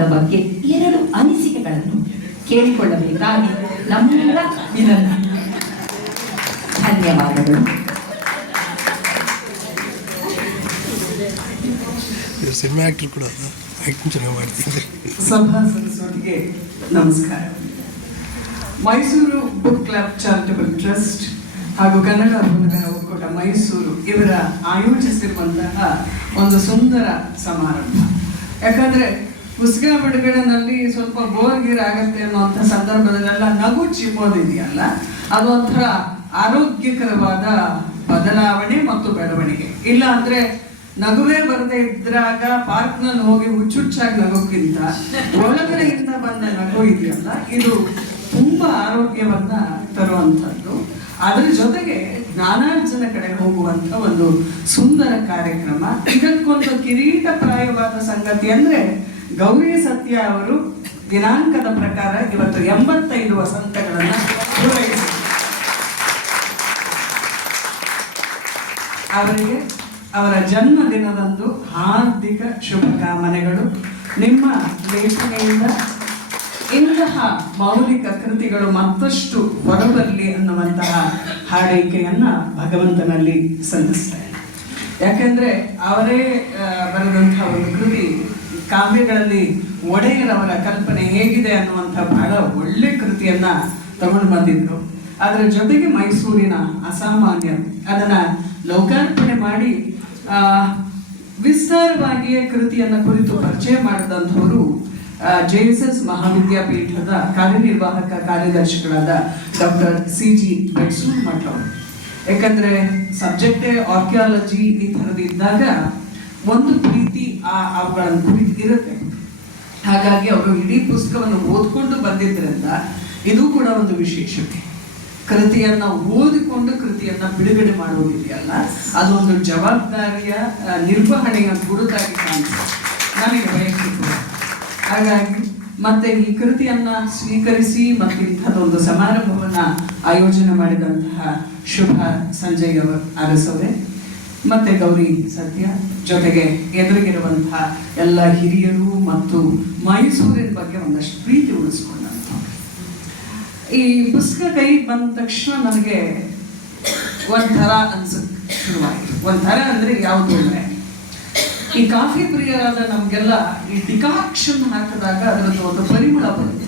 ನಾಟಕದ ಬಗ್ಗೆ 2 ಅನಿಸಿಕೆಗಳನ್ನು ಕೇಳಿಕೊಳ್ಳಬೇಕಾಗಿ ನಮ್ಮೆಲ್ಲ ವಿನಂತಿ. ಧನ್ಯವಾದಗಳು. ಸಿನಿಮಾ ಆಕ್ಟರ್ ಕೂಡ ಆಕ್ಟಿಂಗ್ ಚೆನ್ನಾಗಿ ಮಾಡ್ತಿದ್ದಾರೆ. ಸಭಾ ಸದಸ್ಯರಿಗೆ ನಮಸ್ಕಾರ. Mysuru book club charitable trust ಹಾಗೂ ಕನ್ನಡ ಬರಹಗಾರರ ಒಕ್ಕೂಟ ಮೈಸೂರು ಇವರ ಆಯೋಜಿಸಿರುವಂತಹ ಒಂದು ಸುಂದರ ಸಮಾರಂಭ. ಯಾಕಂದರೆ ಪುಸ್ತಕ ಬಿಡುಗಡೆನಲ್ಲಿ ಸ್ವಲ್ಪ ಬೋರ್ಗೀರ್ ಆಗುತ್ತೆ ಅನ್ನುವಂಥ ಸಂದರ್ಭದಲ್ಲೆಲ್ಲ ನಗು ಚಿಮ್ಮೋದಿದೆಯಲ್ಲ, ಅದು ಒಂಥರ ಆರೋಗ್ಯಕರವಾದ ಬದಲಾವಣೆ ಮತ್ತು ಬೆಳವಣಿಗೆ. ಇಲ್ಲ ಅಂದರೆ ನಗುವೇ ಬರದೇ ಇದ್ರಾಗ ಪಾರ್ಕ್ನಲ್ಲಿ ಹೋಗಿ ಹುಚ್ಚುಚ್ಚಾಗಿ ನಗೋಕ್ಕಿಂತ ಒಳಗಡೆಯಿಂದ ಬಂದ ನಗು ಇದೆಯಲ್ಲ, ಇದು ತುಂಬ ಆರೋಗ್ಯವನ್ನ ತರುವಂಥದ್ದು. ಅದರ ಜೊತೆಗೆ ಜ್ಞಾನಾರ್ಜನ ಕಡೆ ಹೋಗುವಂಥ ಒಂದು ಸುಂದರ ಕಾರ್ಯಕ್ರಮ. ಇದಕ್ಕೊಂದು ಕಿರೀಟಪ್ರಾಯವಾದ ಸಂಗತಿ ಅಂದರೆ ಗೌರಿ ಸತ್ಯ ಅವರು ದಿನಾಂಕದ ಪ್ರಕಾರ ಇವತ್ತು 85 ವಸಂತಗಳನ್ನು ಪೂರೈಸಿದ್ದಾರೆ. ಅವರಿಗೆ ಅವರ ಜನ್ಮದಿನದಂದು ಹಾರ್ದಿಕ ಶುಭಕಾಮನೆಗಳು. ನಿಮ್ಮ ಲೇಖನೆಯಿಂದ ಇಂತಹ ಮೌಲಿಕ ಕೃತಿಗಳು ಮತ್ತಷ್ಟು ಹೊರಬರಲಿ ಅನ್ನುವಂತಹ ಹಾರೈಕೆಯನ್ನ ಭಗವಂತನಲ್ಲಿ ಸಲ್ಲಿಸ್ತಾರೆ. ಯಾಕೆಂದ್ರೆ ಅವರೇ ಬರೆದಂತಹ ಒಂದು ಕೃತಿ ಕಾವ್ಯಗಳಲ್ಲಿ ಒಡೆಯರವರ ಕಲ್ಪನೆ ಹೇಗಿದೆ ಅನ್ನುವಂಥ ಬಹಳ ಒಳ್ಳೆ ಕೃತಿಯನ್ನ ತಗೊಂಡು ಬಂದಿದ್ರು. ಅದರ ಜೊತೆಗೆ ಮೈಸೂರಿನ ಅಸಾಮಾನ್ಯರು ಅದನ್ನ ಲೋಕಾರ್ಪಣೆ ಮಾಡಿ ವಿಸ್ತಾರವಾಗಿಯೇ ಕೃತಿಯನ್ನ ಕುರಿತು ಪರಿಚಯ ಮಾಡಿದಂಥವರು JSS ಮಹಾವಿದ್ಯಾಪೀಠದ ಕಾರ್ಯನಿರ್ವಾಹಕ ಕಾರ್ಯದರ್ಶಿಗಳಾದ ಡಾಕ್ಟರ್ CG ಬೆಟ್ಸೂರ್ ಮಠ ಅವರು. ಯಾಕಂದ್ರೆ ಸಬ್ಜೆಕ್ಟೇ ಆರ್ಕಿಯಾಲಜಿ ಈ ಥರದ್ದು ಇದ್ದಾಗ ಒಂದು ಪ್ರೀತಿ ಅವುಗಳನ್ನು ಕುರಿತು ಇರುತ್ತೆ. ಹಾಗಾಗಿ ಅವರು ಇಡೀ ಪುಸ್ತಕವನ್ನು ಓದ್ಕೊಂಡು ಬಂದಿದ್ದರಿಂದ ಇದು ಕೂಡ ಒಂದು ವಿಶೇಷತೆ. ಕೃತಿಯನ್ನ ಓದಿಕೊಂಡು ಕೃತಿಯನ್ನ ಬಿಡುಗಡೆ ಮಾಡುವುದಿದೆಯಲ್ಲ, ಅದು ಒಂದು ಜವಾಬ್ದಾರಿಯ ನಿರ್ವಹಣೆಯ ಗುರುತಾಗಿ ಕಾಣಿಸುತ್ತೆ ನನಗೆ ವೈಯಕ್ತಿಕ. ಹಾಗಾಗಿ ಮತ್ತೆ ಈ ಕೃತಿಯನ್ನ ಸ್ವೀಕರಿಸಿ ಮತ್ತು ಇಂಥದ್ದೊಂದು ಸಮಾರಂಭವನ್ನ ಆಯೋಜನೆ ಮಾಡಿದಂತಹ ಶುಭ ಸಂಜಯ್ ಅರಸವರೇ ಮತ್ತೆ ಗೌರಿ ಸತ್ಯ ಜೊತೆಗೆ ಎದುರಿಗಿರುವಂತಹ ಎಲ್ಲ ಹಿರಿಯರು ಮತ್ತು ಮೈಸೂರಿನ ಬಗ್ಗೆ ಒಂದಷ್ಟು ಪ್ರೀತಿ ಉಳಿಸ್ಕೊಂಡಂತ ಈ ಪುಸ್ತಕ ಕೈ ಬಂದ ತಕ್ಷಣ ನನಗೆ ಒಂಥರ ಅನ್ಸಕ್ ಶುರುವಾಯಿತು. ಒಂಥರ ಅಂದ್ರೆ ಯಾವುದು ಅಂದ್ರೆ ಈ ಕಾಫಿ ಪ್ರಿಯರಾದ ನಮ್ಗೆಲ್ಲ ಈ ಡಿಕಾಕ್ಷನ್ ಹಾಕಿದಾಗ ಅದರದ್ದು ಒಂದು ಪರಿಮಳ ಬರುತ್ತೆ.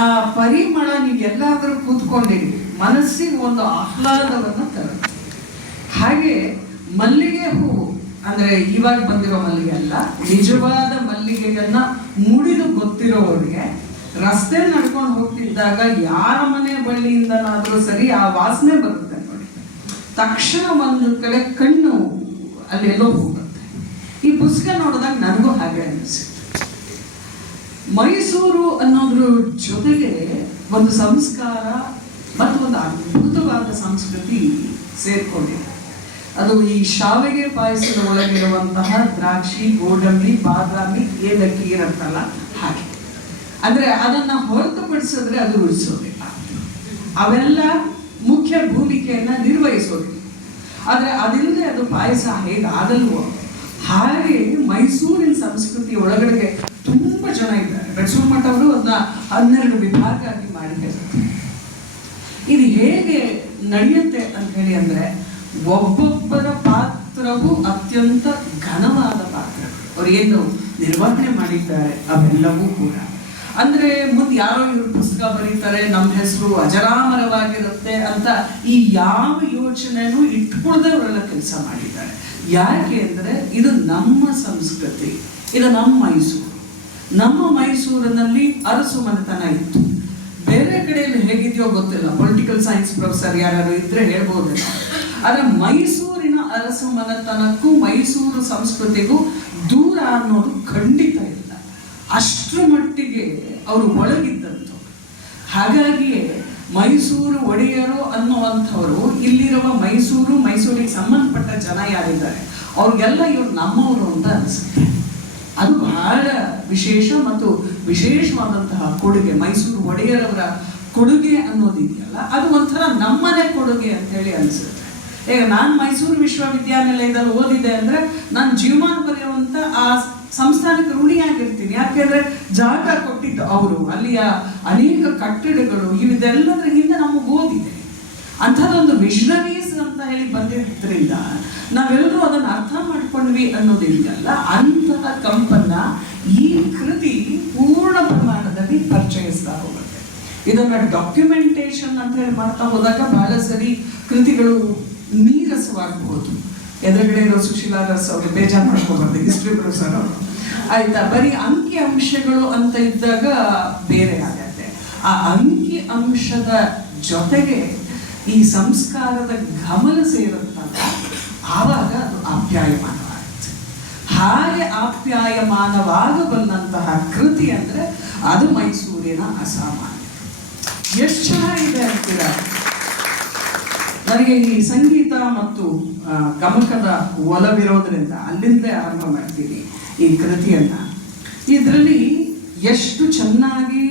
ಆ ಪರಿಮಳ ನೀವು ಎಲ್ಲಾದರೂ ಕೂತ್ಕೊಂಡಿರಿ ಮನಸ್ಸಿಗೆ ಒಂದು ಆಹ್ಲಾದವನ್ನು ತರುತ್ತೆ. ಹಾಗೆ ಮಲ್ಲಿಗೆ ಹೂವು ಅಂದ್ರೆ ಇವಾಗ ಬಂದಿರೋ ಮಲ್ಲಿಗೆ ಅಲ್ಲ, ನಿಜವಾದ ಮಲ್ಲಿಗೆಯನ್ನ ಮುಡಿದು ಗೊತ್ತಿರೋರಿಗೆ ರಸ್ತೆ ನಡ್ಕೊಂಡು ಹೋಗ್ತಿದ್ದಾಗ ಯಾರ ಮನೆ ಬಳ್ಳಿಯಿಂದನಾದ್ರೂ ಸರಿ ಆ ವಾಸನೆ ಬರುತ್ತೆ ನೋಡಿ, ತಕ್ಷಣ ಒಂದು ಕಡೆ ಕಣ್ಣು ಅಲ್ಲೆಲ್ಲೋ ಹೋಗುತ್ತೆ. ಈ ಪುಸ್ತಕ ನೋಡಿದಾಗ ನನಗೂ ಹಾಗೆ ಅನಿಸಿತ್ತು. ಮೈಸೂರು ಅನ್ನೋದ್ರ ಜೊತೆಗೆ ಒಂದು ಸಂಸ್ಕಾರ ಮತ್ತು ಒಂದು ಅದ್ಭುತವಾದ ಸಂಸ್ಕೃತಿ ಸೇರ್ಕೊಂಡಿದೆ. ಅದು ಈ ಶಾವಿಗೆ ಪಾಯಸದ ಒಳಗಿರುವಂತಹ ದ್ರಾಕ್ಷಿ, ಗೋಡಂಬಿ, ಬಾದಾಮಿ, ಏಲಕ್ಕಿ ಇರುತ್ತಲ್ಲ ಹಾಗೆ. ಅಂದ್ರೆ ಅದನ್ನ ಹೊರತುಪಡಿಸಿದ್ರೆ ಅದು ಉಳಿಸೋದಿಲ್ಲ. ಅವೆಲ್ಲ ಮುಖ್ಯ ಭೂಮಿಕೆಯನ್ನ ನಿರ್ವಹಿಸೋದಿಲ್ಲ. ಆದ್ರೆ ಅದಿಲ್ಲದೆ ಅದು ಪಾಯಸ ಹೇಗಾಗಲ್ವೋ ಹಾಗೆ ಮೈಸೂರಿನ ಸಂಸ್ಕೃತಿ ಒಳಗಡೆಗೆ ತುಂಬಾ ಜನ ಇದ್ದಾರೆ. ಬೆಟ್ಸೂರ್ ಮಠ ಅವರು ಅದನ್ನ 12 ವಿಭಾಗ ಆಗಿ ಮಾಡಿದ್ದಾರೆ. ಇದು ಹೇಗೆ ನಡೆಯುತ್ತೆ ಅಂತ ಹೇಳಿ ಅಂದ್ರೆ ಒಬ್ಬೊಬ್ಬರ ಪಾತ್ರವು ಅತ್ಯಂತ ಘನವಾದ ಪಾತ್ರಗಳು. ಅವ್ರು ಏನು ನಿರ್ವಹಣೆ ಮಾಡಿದ್ದಾರೆ ಅವೆಲ್ಲವೂ ಕೂಡ ಅಂದ್ರೆ ಮುಂದೆ ಯಾರೋ ಇವ್ರು ಪುಸ್ತಕ ಬರೀತಾರೆ, ನಮ್ಮ ಹೆಸರು ಅಜರಾಮರವಾಗಿರುತ್ತೆ ಅಂತ ಈ ಯಾವ ಯೋಚನೆನೂ ಇಟ್ಕೊಳ್ಳದೆ ಅವರೆಲ್ಲ ಕೆಲಸ ಮಾಡಿದ್ದಾರೆ. ಯಾಕೆ ಅಂದ್ರೆ ಇದು ನಮ್ಮ ಸಂಸ್ಕೃತಿ, ಇದು ನಮ್ಮ ಮೈಸೂರು. ನಮ್ಮ ಮೈಸೂರಿನಲ್ಲಿ ಅರಸು ಮನೆತನ ಇತ್ತು. ಬೇರೆ ಕಡೆಯಲ್ಲಿ ಹೇಗಿದೆಯೋ ಗೊತ್ತಿಲ್ಲ, ಪೊಲಿಟಿಕಲ್ ಸೈನ್ಸ್ ಪ್ರೊಫೆಸರ್ ಯಾರು ಇದ್ರೆ ಹೇಳ್ಬೋದೇನೋ. ಆದ್ರೆ ಮೈಸೂರಿನ ಅರಸು ಮನೆತನಕ್ಕೂ ಮೈಸೂರು ಸಂಸ್ಕೃತಿಗೂ ದೂರ ಅನ್ನೋದು ಖಂಡಿತ ಇಲ್ಲ. ಅಷ್ಟರ ಮಟ್ಟಿಗೆ ಅವರು ಒಳಗಿದ್ದಂಥವ್ರು. ಹಾಗಾಗಿಯೇ ಮೈಸೂರು ಒಡೆಯರು ಅನ್ನುವಂಥವರು ಇಲ್ಲಿರುವ ಮೈಸೂರಿಗೆ ಸಂಬಂಧಪಟ್ಟ ಜನ ಯಾರಿದ್ದಾರೆ ಅವ್ರಿಗೆಲ್ಲ ಇವ್ರು ನಮ್ಮವರು ಅಂತ ಅನಿಸುತ್ತೆ. ಅದು ಬಹಳ ವಿಶೇಷ ಮತ್ತು ವಿಶೇಷವಾದಂತಹ ಕೊಡುಗೆ. ಮೈಸೂರು ಒಡೆಯರವರ ಕೊಡುಗೆ ಅನ್ನೋದಿದೆಯಲ್ಲ, ಅದು ಒಂಥರ ನಮ್ಮನೆ ಕೊಡುಗೆ ಅಂತ ಹೇಳಿ ಅನಿಸುತ್ತೆ. ಈಗ ನಾನು ಮೈಸೂರು ವಿಶ್ವವಿದ್ಯಾನಿಲಯದಲ್ಲಿ ಓದಿದೆ ಅಂದ್ರೆ ನಾನು ಜೀವಮಾನ ಬರೆಯುವಂತ ಆ ಸಂಸ್ಥಾನಕ್ಕೆ ಋಣಿಯಾಗಿ ಆಗಿರ್ತೀನಿ. ಯಾಕೆಂದ್ರೆ ಜಾಗ ಕೊಟ್ಟಿದ್ದು ಅವರು, ಅಲ್ಲಿಯ ಅನೇಕ ಕಟ್ಟಡಗಳು ಇವೆಲ್ಲದರ ಹಿಂದೆ ನಮಗೆ ಓದಿದೆ. ಅಂಥದ್ದೊಂದು ವಿಷನರೀಸ್ ಅಂತ ಹೇಳಿ ಬಂದಿದ್ದರಿಂದ ನಾವೆಲ್ಲರೂ ಅದನ್ನು ಅರ್ಥ ಮಾಡ್ಕೊಂಡ್ವಿ ಅನ್ನೋದಿದೆಯಲ್ಲ, ಅಂತಹ ಕಂಪನ್ನ ಈ ಕೃತಿ ಪೂರ್ಣ ಪ್ರಮಾಣದಲ್ಲಿ ಪರಿಚಯಿಸ್ತಾ ಹೋಗುತ್ತೆ. ಇದನ್ನ ಡಾಕ್ಯುಮೆಂಟೇಶನ್ ಅಂತ ಹೇಳಿ ಮಾಡ್ತಾ ಹೋದಾಗ ಬಹಳ ಸರಿ ಕೃತಿಗಳು ನೀರಸವಾಗಬಹುದು. ಎದುರುಗಡೆ ಇರೋ ಸುಶೀಲಾ ರಸ್ ಅವರು ಬೇಜಾರು ಮಾಡ್ಕೋಬಾರ್ದು, ಹಿಸ್ಟ್ರಿ ಪ್ರೊಫೆಸರ್ ಅವರು, ಆಯ್ತಾ. ಬರೀ ಅಂಕಿ ಅಂಶಗಳು ಅಂತ ಇದ್ದಾಗ ಬೇರೆ ಆಗತ್ತೆ. ಆ ಅಂಕಿ ಅಂಶದ ಜೊತೆಗೆ ಈ ಸಂಸ್ಕಾರದ ಗಮನ ಸೇರುತ್ತಲ್ಲ, ಆವಾಗ ಅದು ಆಪ್ಯಾಯಮಾನವಾಗುತ್ತೆ. ಹಾಗೆ ಆಪ್ಯಾಯಮಾನವಾಗಬಲ್ಲಂತಹ ಕೃತಿ ಅಂದ್ರೆ ಅದು ಮೈಸೂರಿನ ಅಸಾಮಾನ್ಯ. ಎಷ್ಟು ಚೆನ್ನಾಗಿದೆ ಅಂತೀರಾ. ನನಗೆ ಈ ಸಂಗೀತ ಮತ್ತು ಗಮಕದ ಒಲವಿರೋದ್ರಿಂದ ಅಲ್ಲಿಂದಲೇ ಆರಂಭ ಮಾಡ್ತೀನಿ ಈ ಕೃತಿಯನ್ನ. ಇದರಲ್ಲಿ ಎಷ್ಟು ಚೆನ್ನಾಗಿ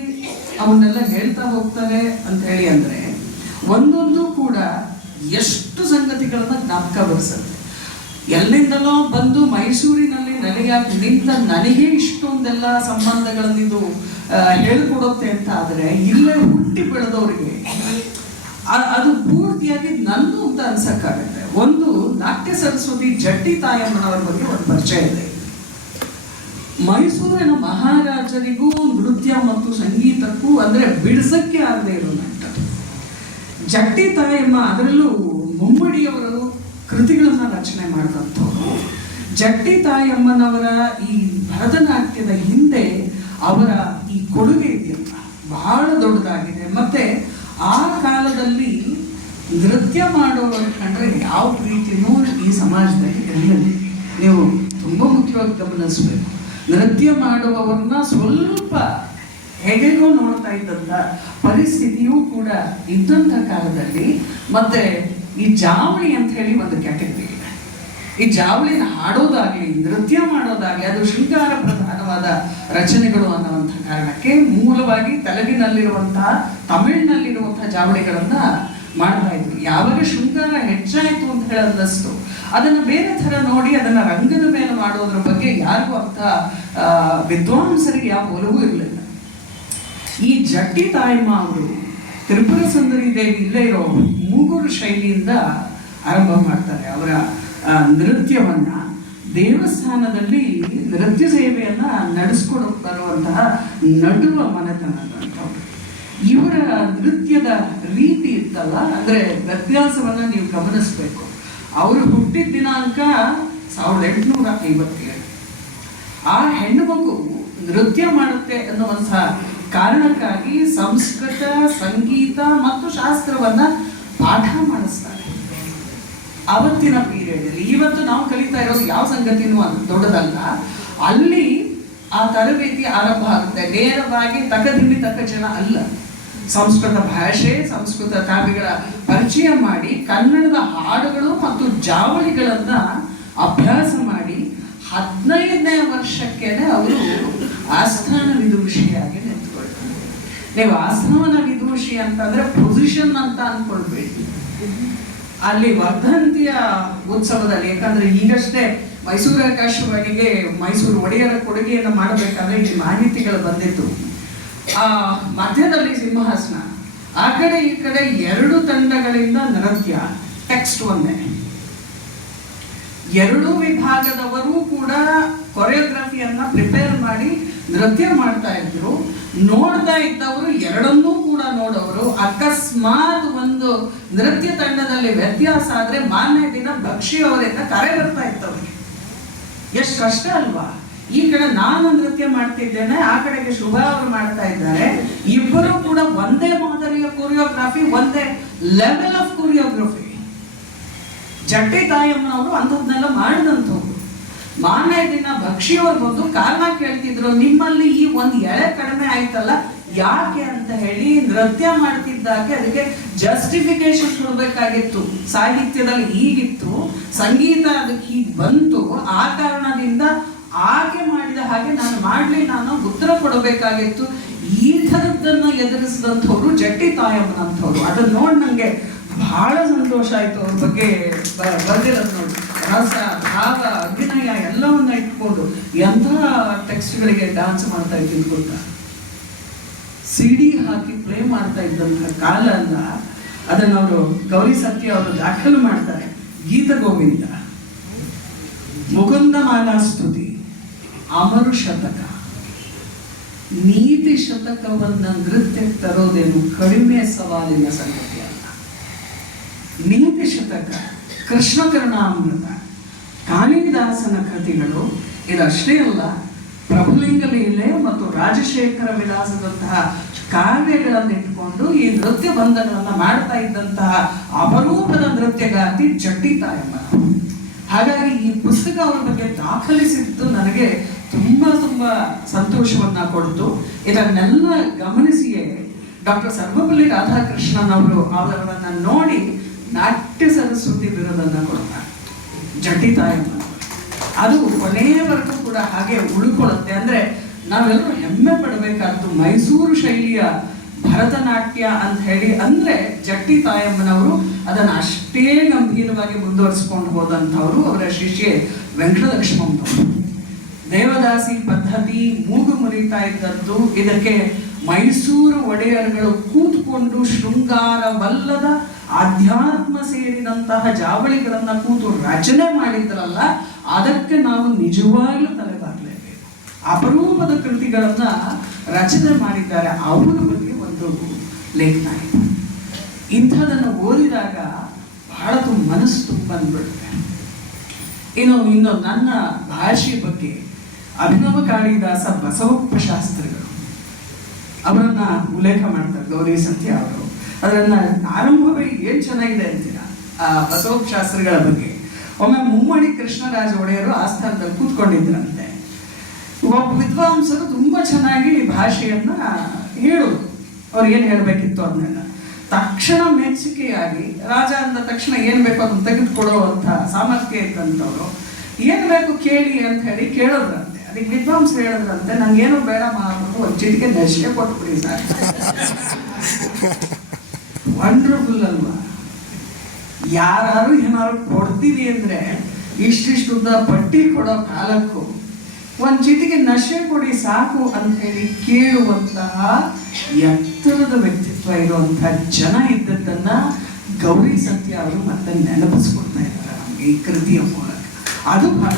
ಅವನ್ನೆಲ್ಲ ಹೇಳ್ತಾ ಹೋಗ್ತಾರೆ ಅಂತ ಹೇಳಿ ಅಂದ್ರೆ, ಒಂದೊಂದು ಕೂಡ ಎಷ್ಟು ಸಂಗತಿಗಳನ್ನ ಜ್ಞಾಪಕ ಬರೆಸುತ್ತೆ. ಎಲ್ಲಿಂದಲೋ ಬಂದು ಮೈಸೂರಿನಲ್ಲಿ ನೆಲೆಯಾಗಿ ನಿಂತ ನನಗೆ ಇಷ್ಟೊಂದೆಲ್ಲ ಸಂಬಂಧಗಳನ್ನಿದು ಹೇಳಿಕೊಡುತ್ತೆ ಅಂತ ಆದ್ರೆ, ಇಲ್ಲೇ ಹುಟ್ಟಿ ಬೆಳೆದವರಿಗೆ ಅದು ಪೂರ್ತಿಯಾಗಿ ನಂದು ಅಂತ ಅನ್ಸಕ್ಕಾಗತ್ತೆ. ಒಂದು ನಾಟ್ಯ ಸರಸ್ವತಿ ಜಟ್ಟಿ ತಾಯಮ್ಮನವರ ಬಗ್ಗೆ ಒಂದು ಪರಿಚಯ ಇದೆ. ಮೈಸೂರಿನ ಮಹಾರಾಜರಿಗೂ ನೃತ್ಯ ಮತ್ತು ಸಂಗೀತಕ್ಕೂ ಅಂದ್ರೆ ಬಿಡಿಸಕ್ಕೆ ಆಗದೆ ಇರೋ ನಟ ಜಟ್ಟಿ ತಾಯಮ್ಮ. ಅದರಲ್ಲೂ ಮುಮ್ಮಡಿಯವರು ಕೃತಿಗಳನ್ನ ರಚನೆ ಮಾಡಿದಂಥವ್ರು. ಜಟ್ಟಿ ತಾಯಮ್ಮನವರ ಈ ಭರತನಾಟ್ಯದ ಹಿಂದೆ ಅವರ ಈ ಕೊಡುಗೆ ಇದೆಯಲ್ಲ ಬಹಳ ದೊಡ್ಡದಾಗಿದೆ. ಮತ್ತೆ ಆ ಕಾಲದಲ್ಲಿ ನೃತ್ಯ ಮಾಡೋರು ಕಂಡ್ರೆ ಯಾವ ಪ್ರೀತಿನೂ ಈ ಸಮಾಜದಲ್ಲಿ ಇರಲಿಲ್ಲ. ನೀವು ತುಂಬಾ ಮುಖ್ಯವಾಗಿ ಗಮನಿಸಬೇಕು. ನೃತ್ಯ ಮಾಡುವವರನ್ನ ಸ್ವಲ್ಪ ಹೇಗೇಗೋ ನೋಡ್ತಾ ಇದ್ದಂಥ ಪರಿಸ್ಥಿತಿಯೂ ಕೂಡ ಇದ್ದಂಥ ಕಾಲದಲ್ಲಿ. ಮತ್ತೆ ಈ ಜಾವಳಿ ಅಂತ ಹೇಳಿ ಒಂದು ಕ್ಯಾಟಗರಿ ಇದೆ. ಈ ಜಾವಳಿನ ಹಾಡೋದಾಗ್ಲಿ ನೃತ್ಯ ಮಾಡೋದಾಗ್ಲಿ ಅದು ಶೃಂಗಾರ ಪ್ರಧಾನವಾದ ರಚನೆಗಳು ಅನ್ನುವಂಥ ಕಾರಣಕ್ಕೆ ಮೂಲವಾಗಿ ತೆಲುಗಿನಲ್ಲಿರುವಂತಹ ತಮಿಳಿನಲ್ಲಿರುವಂತಹ ಜಾವಳಿಗಳನ್ನ ಮಾಡ್ತಾ ಇದ್ರು. ಯಾವಾಗ ಶೃಂಗಾರ ಹೆಚ್ಚಾಯಿತು ಅಂತ ಹೇಳೋದಷ್ಟು ಅದನ್ನ ಬೇರೆ ಥರ ನೋಡಿ ಅದನ್ನ ರಂಗದ ಮೇಲೆ ಮಾಡೋದ್ರ ಬಗ್ಗೆ ಯಾರಿಗೂ ಅಂತ ವಿದ್ವಾಂಸರಿಗೆ ಯಾವ ಒಲವೂ ಇರಲಿಲ್ಲ. ಈ ಜಟ್ಟಿ ತಾಯಮ್ಮ ಅವರು ತ್ರಿಪುರ ಸುಂದರಿ ದೇವಿ ಇಲ್ಲೇ ಇರೋ ಮೂಗೂರು ಶೈಲಿಯಿಂದ ಆರಂಭ ಮಾಡ್ತಾರೆ ಅವರ ನೃತ್ಯವನ್ನ. ದೇವಸ್ಥಾನದಲ್ಲಿ ನೃತ್ಯ ಸೇವೆಯನ್ನ ನಡೆಸ್ಕೊಂಡು ಬರುವಂತಹ ನಡುವ ಮನೆತನದಂಥವ್ರು. ಇವರ ನೃತ್ಯದ ರೀತಿ ಇತ್ತಲ್ಲ, ಅಂದ್ರೆ ವ್ಯತ್ಯಾಸವನ್ನ ನೀವು ಗಮನಿಸ್ಬೇಕು. ಅವರು ಹುಟ್ಟಿದ ದಿನಾಂಕ 1857. ಆ ಹೆಣ್ಣು ಮಗು ನೃತ್ಯ ಮಾಡುತ್ತೆ ಅನ್ನುವಂತಹ ಕಾರಣಕ್ಕಾಗಿ ಸಂಸ್ಕೃತ, ಸಂಗೀತ ಮತ್ತು ಶಾಸ್ತ್ರವನ್ನ ಪಾಠ ಮಾಡಿಸ್ತಾರೆ ಅವತ್ತಿನ ಪೀರಿಯಡ್ ಅಲ್ಲಿ. ಇವತ್ತು ನಾವು ಕಲಿತಾ ಇರೋದು ಯಾವ ಸಂಗತಿನೂ ದೊಡ್ಡದಲ್ಲ. ಅಲ್ಲಿ ಆ ತರಬೇತಿ ಆರಂಭ ಆಗುತ್ತೆ. ನೇರವಾಗಿ ತಕ್ಕದಿಲ್ಲಿ ತಕ್ಕ ಜನ ಅಲ್ಲ, ಸಂಸ್ಕೃತ ಭಾಷೆ, ಸಂಸ್ಕೃತ ಕಾವ್ಯಗಳ ಪರಿಚಯ ಮಾಡಿ ಕನ್ನಡದ ಹಾಡುಗಳು ಮತ್ತು ಜಾವಳಿಗಳನ್ನ ಅಭ್ಯಾಸ ಮಾಡಿ 15ನೇ ವರ್ಷಕ್ಕೇನೆ ಅವರು ಆಸ್ಥಾನ ವಿದೂಷಿಯಾಗಿ ನಿಂತ್ಕೊಳ್ತಾರೆ. ನೀವು ಆಸ್ಥಾನ ವಿದೂಷಿ ಅಂತಂದ್ರೆ ಪೊಸಿಷನ್ ಅಂತ ಅನ್ಕೊಳ್ಬೇಡಿ. ಅಲ್ಲಿ ವರ್ಧಂತಿಯ ಉತ್ಸವದಲ್ಲಿ, ಯಾಕಂದ್ರೆ ಈಗಷ್ಟೇ ಮೈಸೂರು ಆಕಾಶವಾಣಿಗೆ ಮೈಸೂರು ಒಡೆಯರ ಕೊಡುಗೆಯನ್ನು ಮಾಡಬೇಕಾದ್ರೆ ಈ ಮಾಹಿತಿಗಳು ಬಂದಿತ್ತು. ಆ ಮಧ್ಯದಲ್ಲಿ ಸಿಂಹಾಸನ, ಆ ಕಡೆ ಈ ಕಡೆ 2 ತಂಡಗಳಿಂದ ನೃತ್ಯ, ಟೆಕ್ಸ್ಟ್ ಒಂದೇ. 2 ವಿಭಾಗದವರು ಕೂಡ ಕೊರಿಯೋಗ್ರಫಿಯನ್ನ ಪ್ರಿಪೇರ್ ಮಾಡಿ ನೃತ್ಯ ಮಾಡ್ತಾ ಇದ್ರು. ನೋಡ್ತಾ ಇದ್ದವರು ಎರಡನ್ನೂ ಕೂಡ ನೋಡೋರು. ಅಕಸ್ಮಾತ್ ಒಂದು ನೃತ್ಯ ತಂಡದಲ್ಲಿ ವ್ಯತ್ಯಾಸ ಆದ್ರೆ ಮಾನ್ಯ ದಿನ ಭಕ್ಷಿ ಅವರಿಂದ ಕರೆ ಬರ್ತಾ ಇತ್ತವ್ರಿಗೆ. ಎಷ್ಟು ಕಷ್ಟ ಅಲ್ವಾ. ಈ ಕಡೆ ನಾನು ನೃತ್ಯ ಮಾಡ್ತಿದ್ದೇನೆ, ಆ ಕಡೆಗೆ ಶುಭ ಅವರು ಮಾಡ್ತಾ ಇದ್ದಾರೆ. ಇಬ್ಬರು ಕೂಡ ಒಂದೇ ಮಾದರಿಯ ಕೊರಿಯೋಗ್ರಫಿ, ಒಂದೇ ಲೆವೆಲ್ ಆಫ್ ಕೊರಿಯೋಗ್ರಫಿ. ಜಟ್ಟಿ ತಾಯಮ್ಮ ಅವರು ಅಂಥದ್ನೆಲ್ಲ ಮಾಡಿದಂಥವ್ರು. ಮಾನ್ಯ ದಿನ ಭಕ್ಷಿಯವ್ರು ಬಂದು ಕಾರಣ ಕೇಳ್ತಿದ್ರು, ನಿಮ್ಮಲ್ಲಿ ಈ ಒಂದು ಎಳೆ ಕಡಿಮೆ ಆಯ್ತಲ್ಲ ಯಾಕೆ ಅಂತ ಹೇಳಿ. ನೃತ್ಯ ಮಾಡ್ತಿದ್ದಾಗೆ ಅದಕ್ಕೆ ಜಸ್ಟಿಫಿಕೇಶನ್ ಕೊಡ್ಬೇಕಾಗಿತ್ತು. ಸಾಹಿತ್ಯದಲ್ಲಿ ಹೀಗಿತ್ತು, ಸಂಗೀತ ಅದಕ್ಕೆ ಹೀಗೆ ಬಂತು, ಆ ಕಾರಣದಿಂದ ಆಕೆ ಮಾಡಿದ ಹಾಗೆ ನಾನು ಮಾಡಲಿಲ್ಲ ಅನ್ನೋ ಉತ್ತರ ಕೊಡಬೇಕಾಗಿತ್ತು. ಈ ಥರದ್ದನ್ನು ಎದುರಿಸಿದಂಥವ್ರು ಜಟ್ಟಿ ತಾಯಮ್ಮನಂಥವ್ರು. ಅದನ್ನ ನೋಡಿ ನಂಗೆ ಬಹಳ ಸಂತೋಷ ಆಯ್ತು. ಅವ್ರ ಬಗ್ಗೆ ಬರ್ದಿರೋದು ನೋಡಿ. ರಸ, ಭಾವ, ಅಭಿನಯ ಎಲ್ಲವನ್ನ ಇಟ್ಕೊಂಡು ಇಟ್ಕೊಂಡು ಎಂಥ ಟೆಕ್ಸ್ಟ್ಗಳಿಗೆ ಡ್ಯಾನ್ಸ್ ಮಾಡ್ತಾ ಇದ್ದಿದ್ದು ಗೊತ್ತಾ? CD ಹಾಕಿ ಪ್ಲೇ ಮಾಡ್ತಾ ಇದ್ದಂಥ ಕಾಲ ಅಲ್ಲ. ಅದನ್ನು ಅವರು ಗೌರಿ ಸತ್ಯ ಅವರು ದಾಖಲು ಮಾಡ್ತಾರೆ. ಗೀತ ಗೋವಿಂದ, ಮುಕುಂದ ಮಾಲಾಸ್ತುತಿ, ಅಮರು ಶತಕ, ನೀತಿ ಶತಕವನ್ನ ನೃತ್ಯಕ್ಕೆ ತರೋದೇನು ಕಡಿಮೆ ಸವಾಲಿನ ಸಂಗತಿ ಅಲ್ಲ. ನೀತಿ ಶತಕ, ಕೃಷ್ಣ ಕರುಣಾಮೃತ, ಕಾಳಿದಾಸನ ಕೃತಿಗಳು ಇದಷ್ಟೇ ಅಲ್ಲ, ಪ್ರಭುಲಿಂಗ ಲೀಲೆ ಮತ್ತು ರಾಜಶೇಖರ ವಿಲಾಸದಂತಹ ಕಾವ್ಯಗಳನ್ನು ಇಟ್ಕೊಂಡು ಈ ನೃತ್ಯ ಬಂಧಗಳನ್ನ ಮಾಡ್ತಾ ಇದ್ದಂತಹ ಅಪರೂಪದ ನೃತ್ಯಗಾತಿ ಜಟ್ಟಿ ತಾಯಮ್ಮ. ಹಾಗಾಗಿ ಈ ಪುಸ್ತಕ ಅವರ ಬಗ್ಗೆ ದಾಖಲಿಸಿದ್ದು ನನಗೆ ತುಂಬಾ ಸಂತೋಷವನ್ನ ಕೊಡ್ತು. ಇದನ್ನೆಲ್ಲ ಗಮನಿಸಿಯೇ ಡಾಕ್ಟರ್ ಸರ್ವಪಲ್ಲಿ ರಾಧಾಕೃಷ್ಣನ್ ಅವರನ್ನ ನೋಡಿ ನಾಟ್ಯ ಸರಸ್ವತಿ ಬಿರುದನ್ನ ಕೊಡ್ತಾರೆ ಜಟ್ಟಿ ತಾಯಮ್ಮ. ಅದು ಕೊನೆಯವರೆಗೂ ಕೂಡ ಹಾಗೆ ಉಳ್ಕೊಳ್ಳುತ್ತೆ. ಅಂದ್ರೆ ನಾವೆಲ್ಲರೂ ಹೆಮ್ಮೆ ಪಡಬೇಕಾದ್ದು ಮೈಸೂರು ಶೈಲಿಯ ಭರತನಾಟ್ಯ ಅಂತ ಹೇಳಿ. ಅಂದ್ರೆ ಜಟ್ಟಿ ತಾಯಮ್ಮನವರು ಅದನ್ನ ಅಷ್ಟೇ ಗಂಭೀರವಾಗಿ ಮುಂದುವರಿಸಿಕೊಂಡು ಹೋದಂಥವ್ರು. ಅವರ ಶಿಷ್ಯೆ ವೆಂಕಟಲಕ್ಷ್ಮಮ್ಮನವರು. ದೇವದಾಸಿ ಪದ್ಧತಿ ಮೂಗು ಮುರಿತಾ ಇದ್ದದ್ದು, ಇದಕ್ಕೆ ಮೈಸೂರು ಒಡೆಯರುಗಳು ಕೂತ್ಕೊಂಡು ಶೃಂಗಾರವಲ್ಲದ ಆಧ್ಯಾತ್ಮ ಸೇರಿದಂತಹ ಜಾವಳಿಗಳನ್ನ ಕೂತು ರಚನೆ ಮಾಡಿದ್ರಲ್ಲ, ಅದಕ್ಕೆ ನಾವು ನಿಜವಾಗ್ಲೂ ತಲೆಬಾಗಲೇಬೇಕು. ಅಪರೂಪದ ಕೃತಿಗಳನ್ನ ರಚನೆ ಮಾಡಿದ್ದಾರೆ. ಅವರ ಬಗ್ಗೆ ಒಂದು ಲೇಖನ ಇದೆ. ಇಂಥದನ್ನು ಓದಿದಾಗ ಬಹಳ ಮನಸ್ಸು ತುಂಬ ಅಂದ್ಬಿಡುತ್ತೆ. ಇನ್ನು ನನ್ನ ಭಾಷೆ ಬಗ್ಗೆ ಅಭಿನವ ಕಾಳಿದಾಸ ಬಸವಪ್ಪ ಶಾಸ್ತ್ರಿಗಳು ಅವರನ್ನ ಉಲ್ಲೇಖ ಮಾಡ್ತಾರೆ ಗೌರಿ ಸತ್ಯ ಅವರು. ಅದನ್ನ ಆರಂಭವೇ ಏನ್ ಚೆನ್ನಾಗಿದೆ ಅಂತೀರಾ ಆ ಬಸವಪ್ಪ ಶಾಸ್ತ್ರಿಗಳ ಬಗ್ಗೆ. ಒಮ್ಮೆ ಮುಮ್ಮಡಿ ಕೃಷ್ಣರಾಜ ಒಡೆಯರು ಆಸ್ಥಾನದಲ್ಲಿ ಕೂತ್ಕೊಂಡಿದ್ರಂತೆ. ಒಬ್ಬ ವಿದ್ವಾಂಸರು ತುಂಬಾ ಚೆನ್ನಾಗಿ ಭಾಷೆಯನ್ನ ಹೇಳೋದು, ಅವ್ರು ಏನ್ ಹೇಳ್ಬೇಕಿತ್ತು ಅದನ್ನೆಲ್ಲ. ತಕ್ಷಣ ಮೆಚ್ಚುಗೆಯಾಗಿ ರಾಜ ಅಂದ ತಕ್ಷಣ ಏನ್ ಬೇಕೋ ಅದನ್ನ ತೆಗೆದುಕೊಡುವಂತ ಸಾಮರ್ಥ್ಯ ಇದ್ದಂಥವ್ರು ಏನ್ ಬೇಕು ಕೇಳಿ ಅಂತ ಹೇಳಿ ಕೇಳೋದ್ರಂತೆ. ಅದಕ್ಕೆ ವಿದ್ವಾಂಸ ಹೇಳಿದ್ರಂತೆ, ನಂಗೇನು ಬೇಡ ಮಾಡ್ಬಿಟ್ಟು ಒಂದು ಚಿಟಿಕೆ ನಶೆ ಕೊಟ್ಬಿಡಿ ಸರ್. ವಂಡರ್ಫುಲ್ ಅಲ್ವಾ? ಯಾರು ಏನಾದ್ರು ಕೊಡ್ತೀವಿ ಅಂದ್ರೆ ಇಷ್ಟಿಷ್ಟುದ್ದ ಪಟ್ಟಿ ಕೊಡೋ ಕಾಲಕ್ಕೂ ಒಂದ್ ಚಿಟಿಕೆ ನಶೆ ಕೊಡಿ ಸಾಕು ಅಂತ ಹೇಳಿ ಕೇಳುವಂತಹ ಎತ್ತರದ ವ್ಯಕ್ತಿತ್ವ ಇರುವಂತಹ ಜನ ಇದ್ದದ್ದನ್ನ ಗೌರಿ ಸತ್ಯ ಅವರು ಮತ್ತೆ ನೆನಪಿಸ್ಕೊಡ್ತಾ ಇದ್ದಾರೆ ನಮ್ಗೆ ಈ ಕೃತಿಯ ಮೂಲಕ. ಅದು ಬಹಳ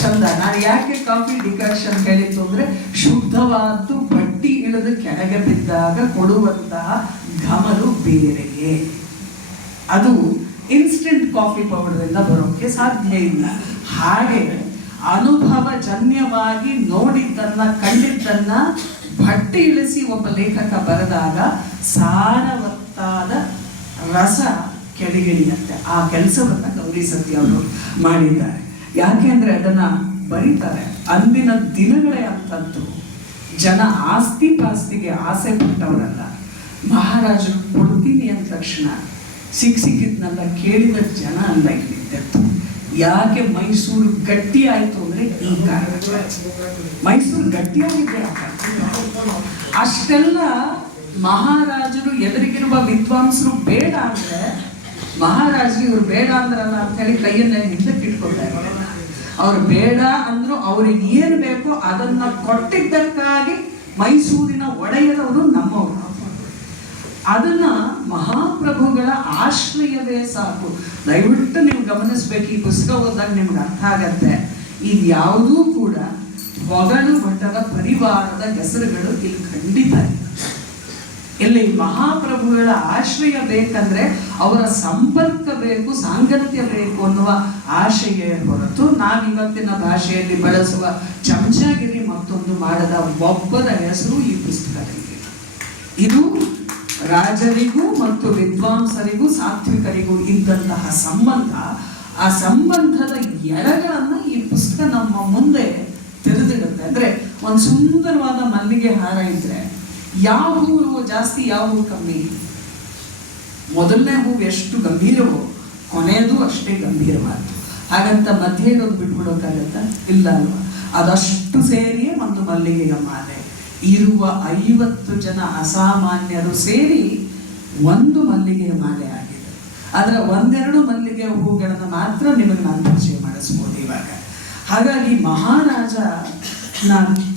ಚಂದ. ನಾನು ಯಾಕೆ ಕಾಫಿ ಡಿಕಾಕ್ಷನ್ ಹೇಳಿದ್ದು ಅಂದ್ರೆ, ಶುದ್ಧವಾದ್ದು ಬಟ್ಟಿ ಇಳಿದು ಕೆಳಗೆ ಬಿದ್ದಾಗ ಕೊಡುವಂತಹ ಘಮಲು ಬೇರೆಯೇ. ಅದು ಇನ್ಸ್ಟೆಂಟ್ ಕಾಫಿ ಪೌಡರ್ನಿಂದ ಬರೋಕ್ಕೆ ಸಾಧ್ಯ ಇಲ್ಲ. ಹಾಗೆ ಅನುಭವ ಜನ್ಯವಾಗಿ ನೋಡಿದ್ದನ್ನ ಕಂಡಿದ್ದನ್ನ ಬಟ್ಟಿ ಇಳಿಸಿ ಒಬ್ಬ ಲೇಖಕ ಬರೆದಾಗ ಸಾರವತ್ತಾದ ರಸ ಕೆಳಗಿಳಿಯಂತೆ. ಆ ಕೆಲಸವನ್ನ ಗೌರಿ ಸತ್ಯ ಅವರು ಮಾಡಿದ್ದಾರೆ. ಯಾಕೆ ಅಂದ್ರೆ ಅದನ್ನ ಬರೀತಾರೆ. ಅಂದಿನ ದಿನಗಳೇ ಅಂತದ್ದು. ಜನ ಆಸ್ತಿ ಪಾಸ್ತಿಗೆ ಆಸೆ ಪಟ್ಟವರಲ್ಲ. ಮಹಾರಾಜರು ಕೊಡ್ತೀನಿ ಅಂದ ತಕ್ಷಣ ಸಿಕ್ಕಿದ್ನೆಲ್ಲ ಕೇಳಿದ ಜನ ಅಲ್ಲ ಇಲ್ಲಿದ್ದದ್ದು. ಯಾಕೆ ಮೈಸೂರು ಗಟ್ಟಿ ಆಯ್ತು ಅಂದ್ರೆ ಈ ಕಾರಣ. ಮೈಸೂರು ಗಟ್ಟಿಯಾಗಿದ್ದೆ ಅಷ್ಟೆಲ್ಲ ಮಹಾರಾಜರು ಎದುರಿಗಿರುವ ವಿದ್ವಾಂಸರು ಬೇಡ ಅಂದ್ರೆ, ಮಹಾರಾಜರು ಇವ್ರು ಬೇಡ ಅಂದ್ರಲ್ಲ ಅಂತ ಹೇಳಿ ಕೈಯನ್ನ ಹಿಂದಕ್ಕೆ ಇಟ್ಕೊಳ್ತಾ ಇದ್ದಾರೆ. ಅವ್ರು ಬೇಡ ಅಂದ್ರು ಅವ್ರಿಗೆ ಏನ್ ಬೇಕೋ ಅದನ್ನ ಕೊಟ್ಟಿದ್ದಕ್ಕಾಗಿ ಮೈಸೂರಿನ ಒಡೆಯರವರು ನಮ್ಮವರು. ಅದನ್ನ ಮಹಾಪ್ರಭುಗಳ ಆಶ್ರಯವೇ ಸಾಕು. ದಯವಿಟ್ಟು ನೀವು ಗಮನಿಸ್ಬೇಕು, ಈ ಪುಸ್ತಕ ಓದಿದಾಗ ನಿಮ್ಗೆ ಅರ್ಥ ಆಗತ್ತೆ. ಇದ್ಯಾವುದೂ ಕೂಡ ಹೊಗಳು ಭಟ್ಟರ ಪರಿವಾರದ ಹೆಸರುಗಳು ಇಲ್ಲಿ ಖಂಡಿತ ಇಲ್ಲ. ಇಲ್ಲಿ ಮಹಾಪ್ರಭುಗಳ ಆಶ್ರಯ ಬೇಕಂದ್ರೆ ಅವರ ಸಂಪರ್ಕ ಬೇಕು, ಸಾಂಗತ್ಯ ಬೇಕು ಅನ್ನುವ ಆಶಯ ಹೊರತು ನಾವಿವತ್ತಿನ ಭಾಷೆಯಲ್ಲಿ ಬಳಸುವ ಚಮಚಾಗಿರಿ ಮತ್ತೊಂದು ಮಾಡದ ಒಬ್ಬರ ಹೆಸರು ಈ ಪುಸ್ತಕದಲ್ಲಿ. ಇದು ರಾಜರಿಗೂ ಮತ್ತು ವಿದ್ವಾಂಸರಿಗೂ ಸಾತ್ವಿಕರಿಗೂ ಇದ್ದಂತಹ ಸಂಬಂಧ. ಆ ಸಂಬಂಧದ ಎಳೆಗಳನ್ನ ಈ ಪುಸ್ತಕ ನಮ್ಮ ಮುಂದೆ ತೆರೆದಿಡುತ್ತೆ. ಅಂದ್ರೆ ಒಂದು ಸುಂದರವಾದ ಮಲ್ಲಿಗೆ ಹಾರ ಇದ್ರೆ ಯಾವ ಹೂವು ಜಾಸ್ತಿ, ಯಾವ ಹೂವು ಕಮ್ಮಿ? ಮೊದಲನೇ ಹೂವು ಎಷ್ಟು ಗಂಭೀರವೋ ಕೊನೆಯದು ಅಷ್ಟೇ ಗಂಭೀರವಾದ್ದು. ಹಾಗಂತ ಮಧ್ಯೆ ಇರೋದು ಬಿಟ್ಬಿಡೋಕ್ಕಾಗತ್ತ? ಇಲ್ಲ ಅಲ್ವಾ? ಅದಷ್ಟು ಸೇರಿಯೇ ಒಂದು ಮಲ್ಲಿಗೆಯ ಮಾಲೆ. ಇರುವ 50 ಜನ ಅಸಾಮಾನ್ಯರು ಸೇರಿ ಒಂದು ಮಲ್ಲಿಗೆಯ ಮಾಲೆ ಆಗಿದೆ. ಅದರ ಒಂದೆರಡು ಮಲ್ಲಿಗೆಯ ಹೂಗಳನ್ನು ಮಾತ್ರ ನಿಮಗೆ ನಾನು ಪರಿಚಯ ಮಾಡಿಸ್ಬೋದು ಇವಾಗ. ಹಾಗಾಗಿ ಮಹಾರಾಜ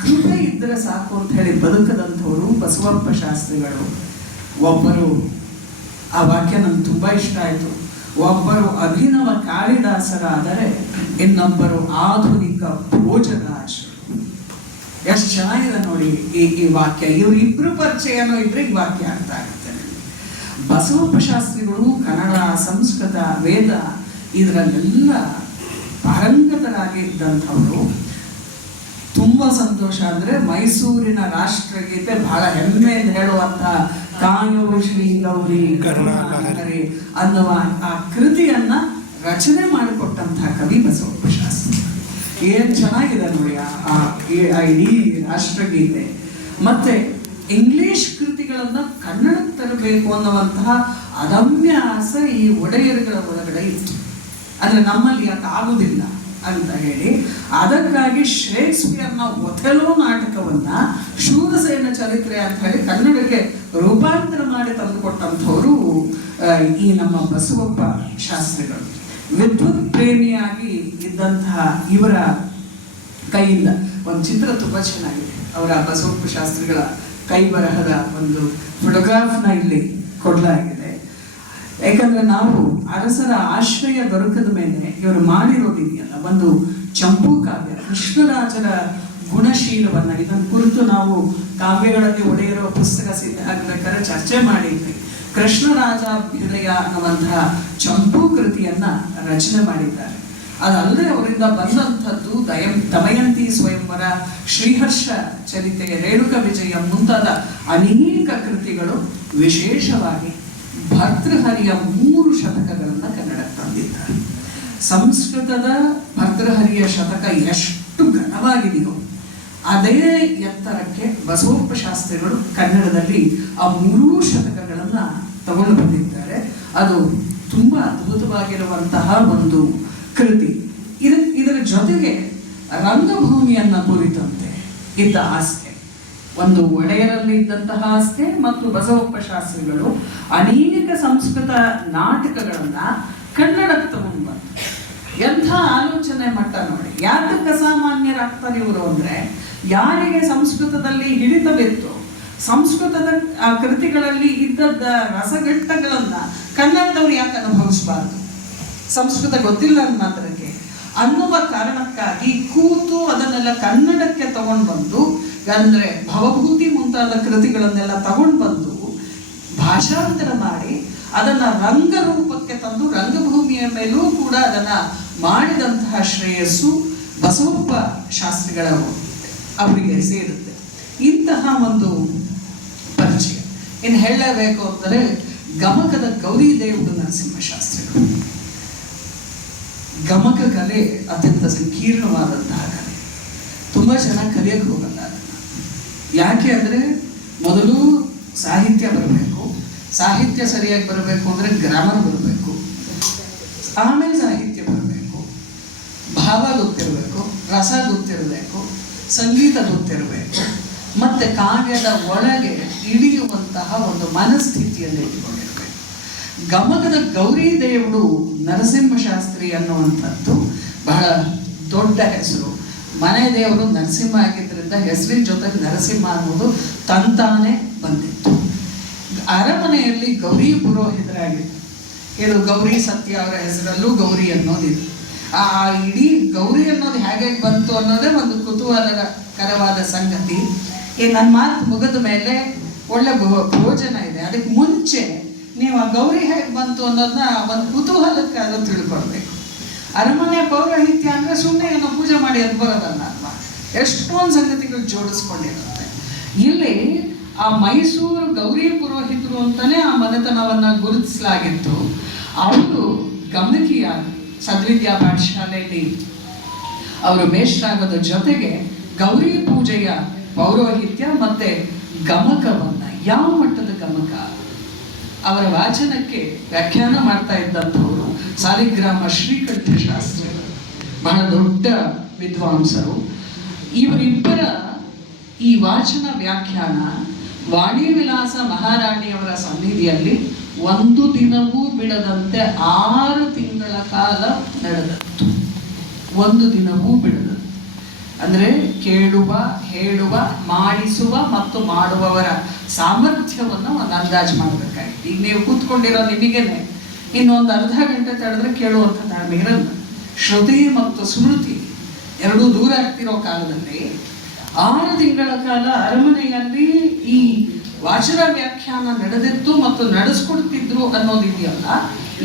ಕೃಪೆ ಇದ್ರೆ ಸಾಕು ಅಂತ ಹೇಳಿ ಬದುಕದಂಥವರು ಬಸವಪ್ಪ ಶಾಸ್ತ್ರಿಗಳು. ಒಬ್ಬರು, ಆ ವಾಕ್ಯ ನನಗೆ ತುಂಬಾ ಇಷ್ಟ ಆಯಿತು, ಒಬ್ಬರು ಅಭಿನವ ಕಾಳಿದಾಸರಾದರೆ ಇನ್ನೊಬ್ಬರು ಆಧುನಿಕ ಭೋಜರಾಜರು. ಎಷ್ಟು ಚೆನ್ನಾಗಿದೆ ನೋಡಿ ಈ ವಾಕ್ಯ. ಇವರಿಬ್ರು ಪರಿಚಯನೋ ಇದ್ರೆ ಈ ವಾಕ್ಯ ಅರ್ಥ ಆಗುತ್ತೆ. ಬಸವಪ್ಪ ಶಾಸ್ತ್ರಿಗಳು ಕನ್ನಡ, ಸಂಸ್ಕೃತ, ವೇದ ಇದರಲ್ಲೆಲ್ಲ ಪಾರಂಗತರಾಗಿ ಇದ್ದಂಥವರು. ತುಂಬಾ ಸಂತೋಷ ಅಂದ್ರೆ ಮೈಸೂರಿನ ರಾಷ್ಟ್ರಗೀತೆ ಬಹಳ ಹೆಮ್ಮೆಯಿಂದ ಹೇಳುವಂತ ಕಾಯೋ ಶ್ರೀ ಗೌರಿ ಕರುಣಾಕರಿ ಅನ್ನುವ ಆ ಕೃತಿಯನ್ನ ರಚನೆ ಮಾಡಿಕೊಟ್ಟಂತಹ ಕವಿ ಬಸವಪ್ಪ ಶಾಸ್ತ್ರಿ. ಏನ್ ಚೆನ್ನಾಗಿದೆ ನೋಡಿ ಆ ಇಡೀ ರಾಷ್ಟ್ರಗೀತೆ. ಮತ್ತೆ ಇಂಗ್ಲಿಷ್ ಕೃತಿಗಳನ್ನ ಕನ್ನಡಕ್ಕೆ ತರಬೇಕು ಅನ್ನುವಂತಹ ಅದಮ್ಯ ಆಸೆ ಈ ಒಡೆಯರುಗಳ ಒಳಗಡೆ ಇತ್ತು. ಅಂದ್ರೆ ನಮ್ಮಲ್ಲಿ ಯಾಕೆ ಆಗುದಿಲ್ಲ ಅಂತ ಹೇಳಿ ಅದಕ್ಕಾಗಿ ಶೇಕ್ಸ್ಪಿಯರ್ನ ಒಥೆಲೋ ನಾಟಕವನ್ನ ಶೂರಸೇನ ಚರಿತ್ರೆ ಅಂತ ಹೇಳಿ ಕನ್ನಡಕ್ಕೆ ರೂಪಾಂತರ ಮಾಡಿ ತಂದುಕೊಟ್ಟಂಥವರು ಈ ನಮ್ಮ ಬಸವಪ್ಪ ಶಾಸ್ತ್ರಿಗಳು. ವಿದ್ಯುತ್ ಪ್ರೇಮಿಯಾಗಿ ಇದ್ದಂತಹ ಇವರ ಕೈಯಿಂದ ಒಂದು ಚಿತ್ರ ತುಂಬಾ ಚೆನ್ನಾಗಿದೆ. ಅವರ ಬಸವಪ್ಪ ಶಾಸ್ತ್ರಿಗಳ ಕೈ ಬರಹದ ಒಂದು ಫೋಟೋಗ್ರಾಫ್ನ ಇಲ್ಲಿ ಕೊಡಲಾಗಿದೆ. ಯಾಕಂದ್ರೆ ನಾವು ಅರಸರ ಆಶ್ರಯ ದೊರಕದ ಮೇಲೆ ಇವರು ಮಾಡಿರೋದಿದೆಯಲ್ಲ ಒಂದು ಚಂಪೂ ಕಾವ್ಯ, ಕೃಷ್ಣರಾಜರ ಗುಣಶೀಲವನ್ನ, ಇದನ್ನು ಕುರಿತು ನಾವು ಕಾವ್ಯಗಳಲ್ಲಿ ಒಡೆಯಿರುವ ಪುಸ್ತಕ ಸಿದ್ಧ ಆಗ್ಬೇಕಾದ್ರೆ ಚರ್ಚೆ ಮಾಡಿದ್ವಿ. ಕೃಷ್ಣರಾಜ ಹೃದಯ ಅನ್ನುವಂತಹ ಚಂಪೂ ಕೃತಿಯನ್ನ ರಚನೆ ಮಾಡಿದ್ದಾರೆ. ಅದಲ್ಲದೆ ಅವರಿಂದ ಬಂದಂಥದ್ದು ದಮಯಂತಿ ಸ್ವಯಂವರ, ಶ್ರೀಹರ್ಷ ಚರಿತೆ, ರೇಣುಕ ವಿಜಯ ಮುಂತಾದ ಅನೇಕ ಕೃತಿಗಳು. ವಿಶೇಷವಾಗಿ ಭರ್ತೃಹರಿಯ 3 ಶತಕಗಳನ್ನ ಕನ್ನಡಕ್ಕೆ ತಂದಿದ್ದಾರೆ. ಸಂಸ್ಕೃತದ ಭರ್ತೃಹರಿಯ ಶತಕ ಎಷ್ಟು ಘನವಾಗಿದೆಯೋ ಅದೇ ಎತ್ತರಕ್ಕೆ ಬಸವಪ್ಪ ಶಾಸ್ತ್ರಿಗಳು ಕನ್ನಡದಲ್ಲಿ ಆ 3 ಶತಕಗಳನ್ನ ತಗೊಂಡು ಬಂದಿದ್ದಾರೆ. ಅದು ತುಂಬಾ ಅದ್ಭುತವಾಗಿರುವಂತಹ ಒಂದು ಕೃತಿ. ಇದರ ಜೊತೆಗೆ ರಂಗಭೂಮಿಯನ್ನ ಕುರಿತಂತೆ ಇದ್ದ ಆಸ್ತಿ, ಒಂದು ಒಡೆಯರಲ್ಲಿ ಇದ್ದಂತಹ ಆಸ್ತಿ ಮತ್ತು ಬಸವಪ್ಪ ಶಾಸ್ತ್ರಿಗಳು ಅನೇಕ ಸಂಸ್ಕೃತ ನಾಟಕಗಳನ್ನ ಕನ್ನಡಕ್ಕೆ ತಗೊಂಡು ಬಂದರು. ಎಂಥ ಆಲೋಚನೆ ಮಟ್ಟ ನೋಡಿ. ಯಾತಕ್ಕೆ ಅಸಾಮಾನ್ಯರಾಗ್ತಾರೆ ಇವರು ಅಂದ್ರೆ, ಯಾರಿಗೆ ಸಂಸ್ಕೃತದಲ್ಲಿ ಹಿಡಿತವಿತ್ತು, ಸಂಸ್ಕೃತದ ಆ ಕೃತಿಗಳಲ್ಲಿ ಇದ್ದದ್ದ ರಸಘಟ್ಟಗಳನ್ನ ಕನ್ನಡದವ್ರು ಯಾಕೆ ಅನುಭವಿಸಬಾರ್ದು, ಸಂಸ್ಕೃತ ಗೊತ್ತಿಲ್ಲ ಮಾತ್ರಕ್ಕೆ ಅನ್ನುವ ಕಾರಣಕ್ಕಾಗಿ ಕೂತು ಅದನ್ನೆಲ್ಲ ಕನ್ನಡಕ್ಕೆ ತಗೊಂಡು ಬಂದು, ಅಂದ್ರೆ ಭವಭೂತಿ ಮುಂತಾದ ಕೃತಿಗಳನ್ನೆಲ್ಲ ತಗೊಂಡು ಬಂದು ಭಾಷಾಂತರ ಮಾಡಿ ಅದನ್ನ ರಂಗರೂಪಕ್ಕೆ ತಂದು ರಂಗಭೂಮಿಯ ಮೇಲೂ ಕೂಡ ಅದನ್ನ ಮಾಡಿದಂತಹ ಶ್ರೇಯಸ್ಸು ಬಸವಪ್ಪ ಶಾಸ್ತ್ರಿಗಳ ಅವರಿಗೆ ಸೇರುತ್ತೆ. ಇಂತಹ ಒಂದು ಪರಿಚಯ ಇನ್ನು ಹೇಳಲೇಬೇಕು ಅಂದರೆ ಗಮಕದ ಗೌರಿದೇವುಡು ನರಸಿಂಹ ಶಾಸ್ತ್ರಿಗಳು. ಗಮಕ ಕಲೆ ಅತ್ಯಂತ ಸಂಕೀರ್ಣವಾದಂತಹ ಕಲೆ. ತುಂಬಾ ಜನ ಕಲಿಯಕ್ಕೆ ಹೋಗಲ್ಲ ಅದನ್ನ. ಯಾಕೆ ಅಂದ್ರೆ ಮೊದಲು ಸಾಹಿತ್ಯ ಬರಬೇಕು, ಸಾಹಿತ್ಯ ಸರಿಯಾಗಿ ಬರಬೇಕು ಅಂದ್ರೆ ಗ್ರಾಮರ್ ಬರಬೇಕು, ಆಮೇಲೆ ಸಾಹಿತ್ಯ ಬರಬೇಕು, ಭಾವ ಗೊತ್ತಿರಬೇಕು, ರಸ ಗೊತ್ತಿರಬೇಕು, ಸಂಗೀತ ಗೊತ್ತಿರಬೇಕು, ಮತ್ತೆ ಕಾವ್ಯದ ಒಳಗೆ ಇಳಿಯುವಂತಹ ಒಂದು ಮನಸ್ಥಿತಿಯನ್ನು ಇಟ್ಕೊಂಡಿರಬೇಕು. ಗಮಕದ ಗೌರಿದೇವುಡು ನರಸಿಂಹ ಶಾಸ್ತ್ರಿ ಅನ್ನುವಂಥದ್ದು ಬಹಳ ದೊಡ್ಡ ಹೆಸರು. ಮನೆ ದೇವರು ನರಸಿಂಹ ಆಗಿದ್ದರಿಂದ ಹೆಸರಿನ ಜೊತೆಗೆ ನರಸಿಂಹ ಅನ್ನೋದು ತಂತಾನೆ ಬಂದಿತ್ತು. ಅರಮನೆಯಲ್ಲಿ ಗೌರಿ ಪುರೋಹಿತರಾಗಿತ್ತು. ಇದು ಗೌರಿ ಸತ್ಯ ಅವರ ಹೆಸರಲ್ಲೂ ಗೌರಿ ಅನ್ನೋದಿದೆ. ಆ ಇಡೀ ಗೌರಿ ಅನ್ನೋದು ಹೇಗೆ ಬಂತು ಅನ್ನೋದೇ ಒಂದು ಕುತೂಹಲಕರವಾದ ಸಂಗತಿ. ಈ ನನ್ನ ಮಾತು ಮುಗಿದ ಮೇಲೆ ಒಳ್ಳೆ ಭೋಜನ ಇದೆ, ಅದಕ್ಕೆ ಮುಂಚೆ ನೀವು ಆ ಗೌರಿ ಹೇಗೆ ಬಂತು ಅನ್ನೋದನ್ನ ಒಂದು ಕುತೂಹಲಕ್ಕಾದ್ರೂ ತಿಳ್ಕೊಳ್ಬೇಕು. ಅರಮನೆ ಪೌರೋಹಿತ್ಯ ಅಂದ್ರೆ ಸುಮ್ಮನೆ ಏನೋ ಪೂಜೆ ಮಾಡಿ ಅದು ಬರೋದಲ್ಲ ಅಲ್ವಾ, ಎಷ್ಟೊಂದು ಸಂಗತಿಗಳು ಜೋಡಿಸ್ಕೊಂಡಿರುತ್ತೆ. ಇಲ್ಲಿ ಆ ಮೈಸೂರು ಗೌರಿ ಪುರೋಹಿತರು ಅಂತಾನೆ ಆ ಮನೆತನವನ್ನ ಗುರುತಿಸಲಾಗಿತ್ತು. ಅವರು ಗಮಕಿಯಾಗಿ ಸದ್ವಿದ್ಯಾ ಪಾಠಶಾಲೆಯಲ್ಲಿ ಅವರು ಮೇಷ್ಟ್ರಾಗೋದ ಜೊತೆಗೆ ಗೌರಿ ಪೂಜೆಯ ಪೌರೋಹಿತ್ಯ ಮತ್ತೆ ಗಮಕವನ್ನ, ಯಾವ ಮಟ್ಟದ ಗಮಕ, ಅವರ ವಾಚನಕ್ಕೆ ವ್ಯಾಖ್ಯಾನ ಮಾಡ್ತಾ ಇದ್ದಂಥವರು ಸಾಲಿಗ್ರಾಮ ಶ್ರೀಕಂಠ ಶಾಸ್ತ್ರಿಗಳು, ಬಹಳ ದೊಡ್ಡ ವಿದ್ವಾಂಸರು. ಇವರಿಬ್ಬರ ಈ ವಾಚನ ವ್ಯಾಖ್ಯಾನ ವಾಣಿ ವಿಲಾಸ ಮಹಾರಾಣಿಯವರ ಸನ್ನಿಧಿಯಲ್ಲಿ ಒಂದು ದಿನವೂ ಬಿಡದಂತೆ 6 ತಿಂಗಳ ಕಾಲ ನಡೆದದ್ದು. ಒಂದು ದಿನವೂ ಬಿಡದು. ಅಂದರೆ ಕೇಳುವ, ಹೇಳುವ, ಮಾಡಿಸುವ ಮತ್ತು ಮಾಡುವವರ ಸಾಮರ್ಥ್ಯವನ್ನು ಒಂದು ಅಂದಾಜು ಮಾಡಬೇಕಾಗಿತ್ತು. ಈಗ ನೀವು ಕೂತ್ಕೊಂಡಿರೋ ನಿಮಗೇನೆ ಇನ್ನೊಂದು ಅರ್ಧ ಗಂಟೆ ತಡೆದ್ರೆ ಕೇಳುವಂಥ ತಾಳ್ಮೆ ಇರಲ್ಲ. ಶ್ರುತಿ ಮತ್ತು ಸ್ಮೃತಿ ಎರಡೂ ದೂರ ಆಗ್ತಿರೋ ಕಾಲದಲ್ಲಿ 6 ತಿಂಗಳ ಕಾಲ ಅರಮನೆಯಲ್ಲಿ ಈ ವಾಚನ ವ್ಯಾಖ್ಯಾನ ನಡೆದಿತ್ತು ಮತ್ತು ನಡೆಸ್ಕೊಡ್ತಿದ್ರು ಅನ್ನೋದಿದೆಯಲ್ಲ,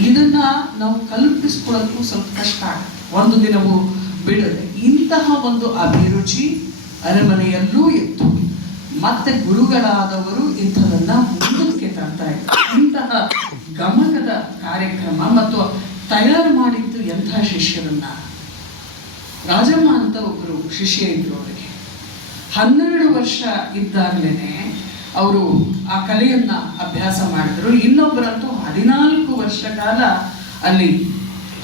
ಇದನ್ನ ನಾವು ಕಲ್ಪಿಸ್ಕೊಳ್ಳೋಕ್ಕೂ ಸ್ವಲ್ಪ ಕಷ್ಟ ಆಗುತ್ತೆ. ಒಂದು ದಿನವೂ ಬಿಡದೆ ಇಂತಹ ಒಂದು ಅಭಿರುಚಿ ಅರಮನೆಯಲ್ಲೂ ಇತ್ತು. ಮತ್ತೆ ಗುರುಗಳಾದವರು ಇಂಥದನ್ನ ಮುಂದಕ್ಕೆ ತರ್ತಾ ಇದ್ರು. ಇಂತಹ ಗಮಕದ ಕಾರ್ಯಕ್ರಮ ಮತ್ತು ತಯಾರು ಮಾಡಿದ್ದು ಎಂಥ ಶಿಷ್ಯರನ್ನ. ರಾಜಮ್ಮ ಅಂತ ಒಬ್ಬರು ಶಿಷ್ಯ ಇದ್ರು. ಅವರಿಗೆ 12 ವರ್ಷ ಇದ್ದಾಗಲೇ ಅವರು ಆ ಕಲೆಯನ್ನ ಅಭ್ಯಾಸ ಮಾಡಿದ್ರು. ಇನ್ನೊಬ್ಬರಂತೂ 14 ವರ್ಷ ಕಾಲ ಅಲ್ಲಿ